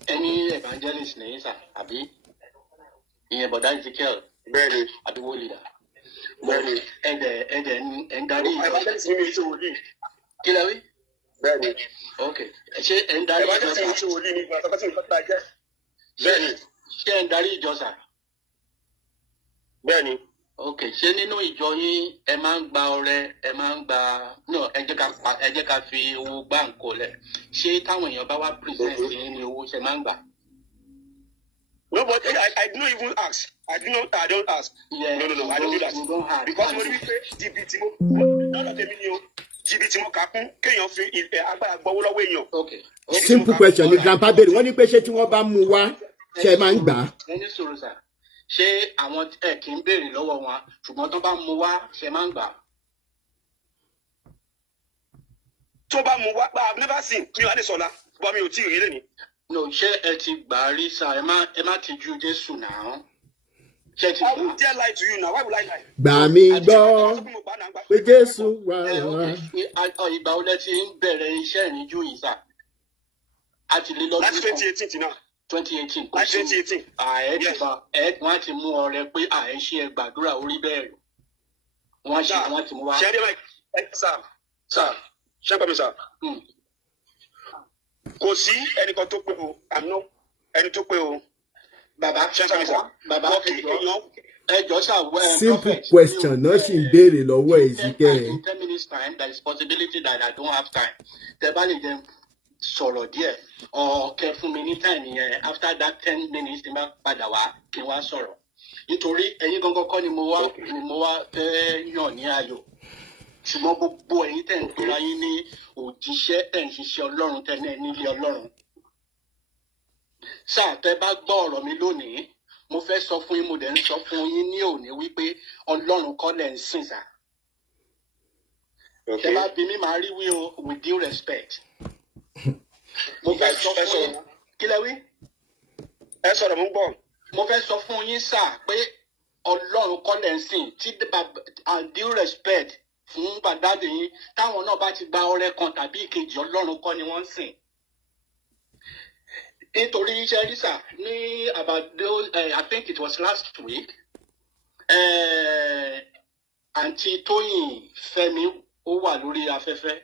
Ẹni evangelist nìyí sà, àbí? Ìyẹn bọ̀dá Ezekiel. Bẹ́ẹ̀ni. Àbí wòlíì. Bẹ́ẹ̀ni. Ẹ̀dẹ̀ ń darí. Evangelist ni mi ṣe wòlíì. Kí lẹ wí? Bẹ́ẹ̀ni. Ok. Ṣé ẹ̀ ń darí ìjọ sà? Evangelist ni mi ṣe wòlíì ní ìgbà tó bá ti ń kọ́ ta jẹ́. Bẹ́ẹ̀ni. Ṣé ẹ̀ ń darí ìjọ sà? Bẹ́ẹ̀ni. Ok. Ṣé nínú ìjọ yín ẹ máa ń gba ọrẹ, ẹ máa ń gba ẹ jẹ́ ká fi owó gbá nǹkan lẹ̀. Ṣé táwọn èèyàn bá wá present yín ní owó ṣe máa ń gbà? No, but I don't even ask. I don't ask. Yeah, no, I don't do that. Because when we say jìbìtì mo jìbìtì mo kà kún kéèyàn fi agbára gbọ́wọ́ lọ́wọ́ èèyàn. Okay. Simple question ni grandpa béèrè. Wọ́n ní pé ṣé tí wọ́n bá mú wá ṣe máa ń gbà á. Ẹni sọ̀rọ̀ sà. Ṣé àwọn kì í béèrè lọ́wọ́ wọn ṣùgbọ́n tó bá mú wá ṣe máa ń gbà á? Tó bá mú wá I've never seen mi ò ní sọ̀la bọ́ mi ò tí ì rí lẹ́ni. No, ṣé ẹ ti gbà á rí sà? Ẹ má ti ju Jésù náà. Ṣé ti gbà á? I won't dare lie to you now. Why would I lie? Gbà mí gbọ́ pé Jésù wà wá. Ìgbà wo lẹ ti ń bẹ̀rẹ̀ iṣẹ́ ìrìnjú yìí sà? A ti lé lọ́dún kan. Láti 2018 ti náà. 2018. Láti 2018. Wọ́n á ti mú ọrẹ pé ẹ ṣe ẹ gbàdúrà orí bẹ́ẹ̀. Wọ́n ti mú wá. Ṣé ẹ sà ṣé ẹ gbà mí sà? Kò sí ẹnìkan tó pé o, ẹni tó pé o. Bàbá ẹjọ́ sà simple question náà sì ń béèrè lọ́wọ́ Ezekiel. In 10 minutes time, there is possibility that I don't have time. Tẹ́ bá lè jẹ́ sọ̀rọ̀ díẹ̀ or kẹ́ fún mi ní time yẹn after that 10 minutes tí n bá padà wá kí n wá sọ̀rọ̀. Nítorí ẹ̀yin gangan kọ́ ni mo wá fẹ́ yàn ní ayọ̀. Ṣùgbọ́n gbogbo ẹ̀yin tẹ̀ ń pera yín ní òjíṣẹ́ tẹ̀ ń ṣiṣẹ́ Ọlọ́run tẹ̀ ní nílé Ọlọ́run. Sáà tẹ́ bá gbọ́ ọ̀rọ̀ mi lónìí, mo fẹ́ sọ fún yín, mo dẹ̀ ń sọ fún yín ní òní wípé Ọlọ́run kọ́ lẹ̀ ń sìn sà. Tẹ́ bá bí mi máa rí wí o with due respect. Mo fẹ́ sọ fún yín, kí lẹ wí? Ẹ sọ̀rọ̀ mo ń gbọ́. Mo fẹ́ sọ fún yín sà pé Ọlọ́run kọ́ lẹ̀ ń sìn tí due respect fún bàdáde yín táwọn náà bá ti gba ọrẹ kan tàbí ìkejì Ọlọ́run kọ́ ni wọ́n ń sìn. Nítorí iṣẹ́ rísà ní about those I think it was last week àǹtí Tóyìn Fẹ́mi ó wà lórí afẹ́fẹ́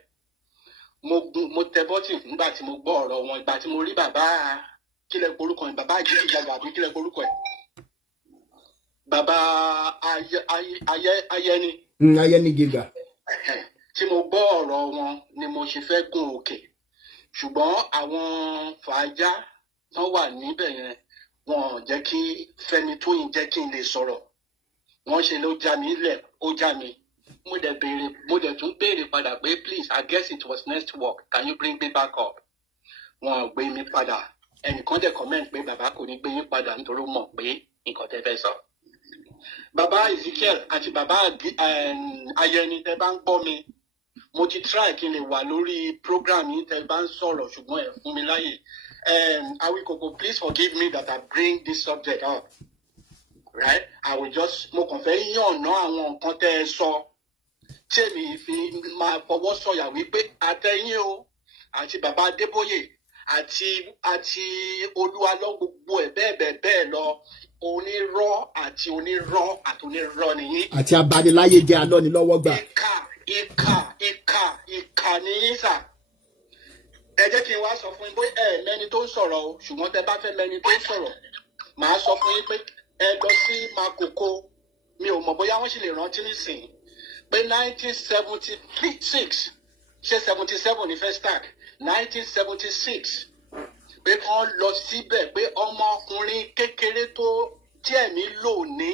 mo tẹ bọ́tì nígbà tí mo gbọ́ ọ̀rọ̀ wọn ìgbà tí mo rí bàbá kílẹ̀ porúkọ yìí bàbá àjẹjàgbà àbí kílẹ̀ porúkọ yìí bàbá Ayẹni. Ayẹni gíga. Tí mo gbọ́ ọ̀rọ̀ wọn ni mo ṣe fẹ́ gùn òkè ṣùgbọ́n àwọn fàájá tán wà níbẹ̀ yẹn wọn jẹ́ kí Fẹ́mi Tóyìn jẹ́ kí n lè sọ̀rọ̀ wọ́n ṣe ló já mi lẹ̀ ó já mi mo dẹ̀ tún béèrè padà pé please I guess it was network can you bring me back up wọn ò gbé mi padà ẹnìkan dẹ̀ comment pé bàbá kò ní gbé yín padà nítorí ó mọ̀ pé nǹkan tẹ́ fẹ́ sọ Bàbá Ezekiel àti bàbá Ayẹni tẹ́ bá ń gbọ́ mi. Mo ti try kí n lè wà lórí program yìí tẹ́ bá ń sọ̀rọ̀ ṣùgbọ́n ẹ fún mi láyè. Awikoko, please forgive me that I bring this subject up. Right? I will just mo kàn fẹ́ yànnà àwọn nǹkan tẹ́ ẹ sọ. Tí èmi fi máa fọwọ́ sọ̀yà wípé àtẹ̀yìn o àti bàbá Adébóyè àti Olúwalọ́ gbogbo ẹ̀ bẹ́ẹ̀ lọ onírọ́ àti onírọ́ nìyí. Àti abaniláyé jẹ́ alọ́nilọ́wọ́ gbà. Ìkà nìyí sà. Ẹ jẹ́ kí n wá sọ fún yín pé ẹ mẹ́ni tó ń sọ̀rọ̀ o ṣùgbọ́n tẹ́ bá fẹ́ mẹ́ni tó ń sọ̀rọ̀ màá sọ fún yín pé ẹ lọ sí Makoko mi ò mọ̀ bóyá wọ́n sì lè rántí nísìnyí pé 1976 ṣé 77 ní first start 1976 pé kán lọ síbẹ̀ pé ọmọkùnrin kékeré tó tí ẹ̀mí lò ní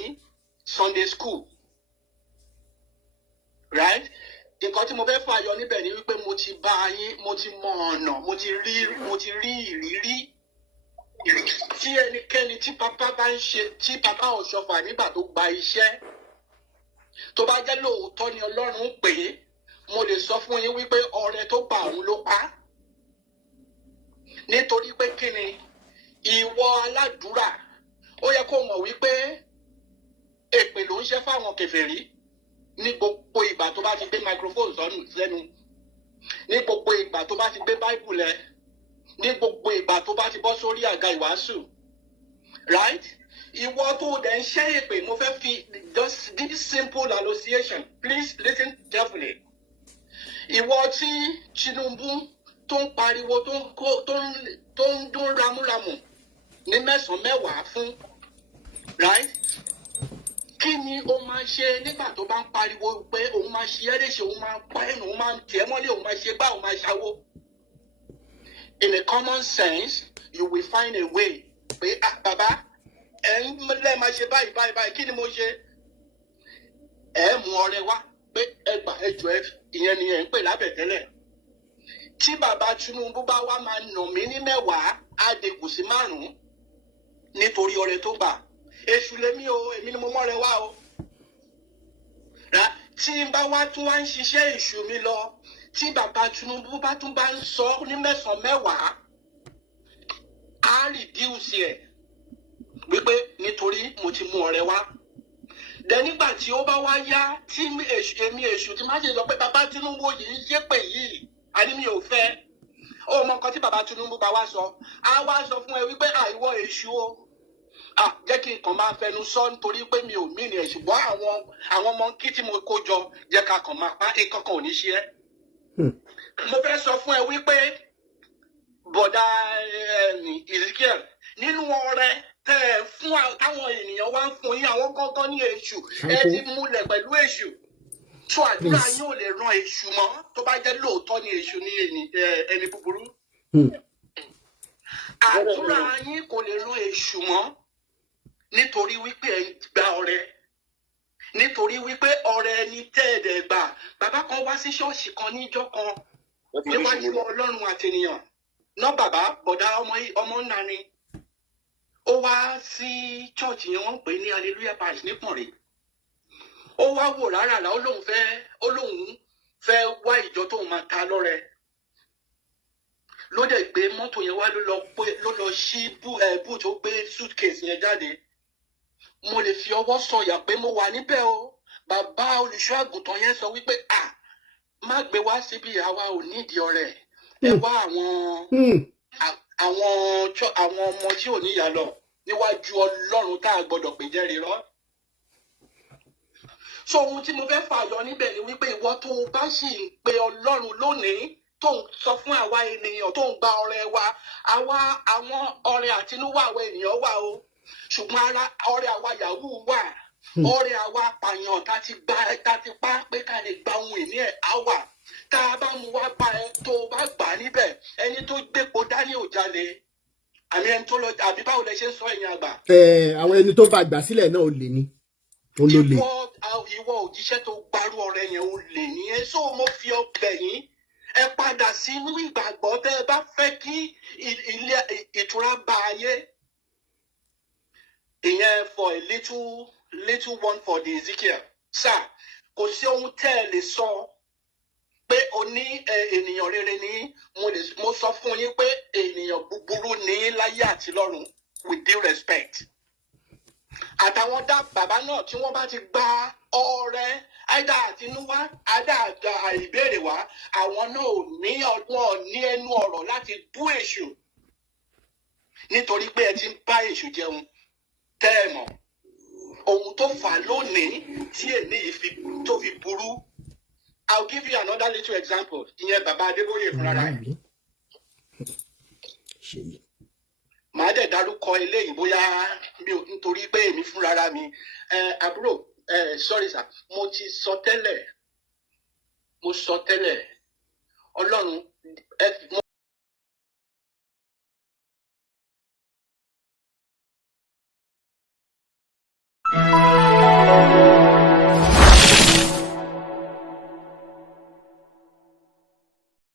Sunday school right nǹkan tí mo fẹ́ fàyọ níbẹ̀ ni wípé mo ti bá yín mo ti mọ ọ̀nà mo ti rí ìrírí tí ẹnikẹ́ni tí bàbá bá ń ṣe tí bàbá Ọ̀ṣọ́fà nígbà tó gba iṣẹ́ tó bá jẹ́ lóòótọ́ ni Ọlọ́run pè é mo lè sọ fún yín wípé ọrẹ tó bá òun ló pa nítorí pé kí ni ìwọ aládùúrà ó yẹ kó mọ̀ wípé èpè ló ń ṣe fáwọn kèfèrí ní gbogbo ìgbà tó bá ti gbé microphone sẹ́nu ní gbogbo ìgbà tó bá ti gbé bible lẹ̀ ní gbogbo ìgbà tó bá ti bọ́ sórí àga ìwàásù right ìwọ tó dẹ̀ ń ṣẹ́ èpè mo fẹ́ fi just this simple association please listen carefully ìwọ tí Tinubu tó ń pariwo tó ń dún ramúramù ní mẹ́sàn-án mẹ́wàá fún right kí ni o máa ṣe nígbà tó bá ń pariwo pé òun máa ṣe ẹrẹ́ṣẹ̀ òun máa pa ẹnu òun máa tẹ̀ mọ́lẹ̀ òun máa ṣe bá òun máa ṣàwó. In a common sense you will find a way pé bàbá ẹ̀ ń lẹ́ẹ̀ máa ṣe báyìí kí ni mo ṣe ẹ̀ mú ọrẹ wá pé ẹgbà ẹjọ́ ìyẹn ni ẹ̀ ń pè lábẹ̀tẹ́lẹ̀ tí bàbá Tinubu bá wá máa nà mí ní 10 á dínkù sí 5 nítorí ọrẹ tó gbà èṣù lèmi o èmi ni mo mọ́rẹ wá o tí n bá wá tún wá ń ṣiṣẹ́ èṣù mi lọ tí bàbá Tinubu bá tún bá ń sọ ní 9 mẹ́wàá á rìdíùsì ẹ̀ wípé nítorí mo ti mú ọrẹ wá dẹ nígbà tí ó bá wá yá tí èmi èṣù tí má ṣe sọ pé bàbá Tinubu yìí ṣépè yìí àní mi ò fẹ́ ó mọ nǹkan tí bàbá Tinubu bá wá sọ á wá sọ fún ẹ wípé àìwọ èṣù o jẹ́ kí n kàn máa fẹnu sọ nítorí pé mi ò mí ni ẹ̀ ṣùgbọ́n àwọn ọmọ kí tí mo kó jọ jẹ́ ká kàn máa pa nǹkan kan ò ní ṣe ẹ́. mo fẹ́ sọ fún ẹ wípé bọ̀dá Ezekiel nínú ọrẹ tẹ ẹ fún táwọn ènìyàn wá ń fún yín àwọn gángan ní èṣù ẹ ti múlẹ̀ pẹ̀lú èṣù tó àdúrà yín ò lè ran èṣù mọ́ tó bá jẹ́ lóòótọ́ ní èṣù ní ẹni búburú. àdúrà yín kò lè ran èṣù mọ́ nítorí wípé ẹ gba ọrẹ nítorí wípé ọrẹ ẹni tẹ́ẹ̀dẹ̀ gbà bàbá kan wá sí ṣọ́ọ̀ṣì kan níjọ́ kan níwájú Ọlọ́run àtènìyàn náà bàbá bọ̀dá ọmọ ńlá ni ó wá sí chọ́ọ̀chì yẹn wọ́n ń pè ní hallelujah parish nípọ̀nrẹ́ ó wá wò rárá ó lóun fẹ́ wá ìjọ tóun máa ta lọ́rẹ ló dẹ̀ gbé mọ́tò yẹn wá ló lọ ṣí bú tó gbé suitcase yẹn jáde mo lè fi ọwọ́ sọ̀yà pé mo wà níbẹ̀ o bàbá olùṣọ́ àgùntàn yẹn sọ wípé má gbé wá síbi àwa ò nídìí ọrẹ ẹ wá àwọn ọmọ tí ò níyà lọ níwájú Ọlọ́run tá a gbọ́dọ̀ pè jẹ́ rírọ́. so ohun tí mo fẹ́ fàyọ níbẹ̀ ni wípé ìwọ tó o bá sì ń pe Ọlọ́run lónìí tó ń sọ fún àwa ènìyàn tó ń gba ọrẹ wa àwọn ọrẹ àtinúwá àwa ènìyàn wà o ṣùgbọ́n ọrẹ àwa yahoo wà ọrẹ àwa pààyàn tá ti pa pé ká lè gba ohun ìní ẹ̀ á wà tá a bá mú wá bá ẹ tó o bá gbà níbẹ̀ ẹni tó gbépo dání ò jalè àmì ẹni tó lọ àbí báwo lẹ ṣe ń sọ ẹ̀yin àgbà. àwọn ẹni tó bá gbà sílẹ̀ náà ò lè ní. ìwọ òjíṣẹ́ tó gbárù ọrẹ yẹn ò lè ní ẹ sọ mo fi ọbẹ̀ yín ẹ padà sínú ìgbàgbọ́ tẹ́ ẹ bá fẹ́ kí ilé ìtura bá ayé ìyẹn for a little little one for the Ezekiel. Sir, kò sí ohun tẹ́ ẹ lè sọ pé o ní ènìyàn rere ní mo sọ fún yín pé ènìyàn búburú ní láyé àti lọ́run with due respect. Àtàwọn bàbá náà tí wọ́n bá ti gba ọrẹ àìdá àtinúwá àìdá ìbéèrè wá, àwọn náà ò ní ọgbọ́n ní ẹnu ọ̀rọ̀ láti bú èṣù nítorí pé ẹ ti ń bá èṣù jẹun tẹ́ ẹ mọ̀ ohun tó fà lónìí tí èmi yìí tó fi burú. I'll give you another little example. Ìyẹn bàbá Adébóyè fúnra rẹ̀. Màá dẹ̀ dárúkọ eléyìí bóyá mi ò nítorí pé èmi fúnra mi. Àbúrò, sorry sir, mo sọ tẹ́lẹ̀. Ọlọ́run,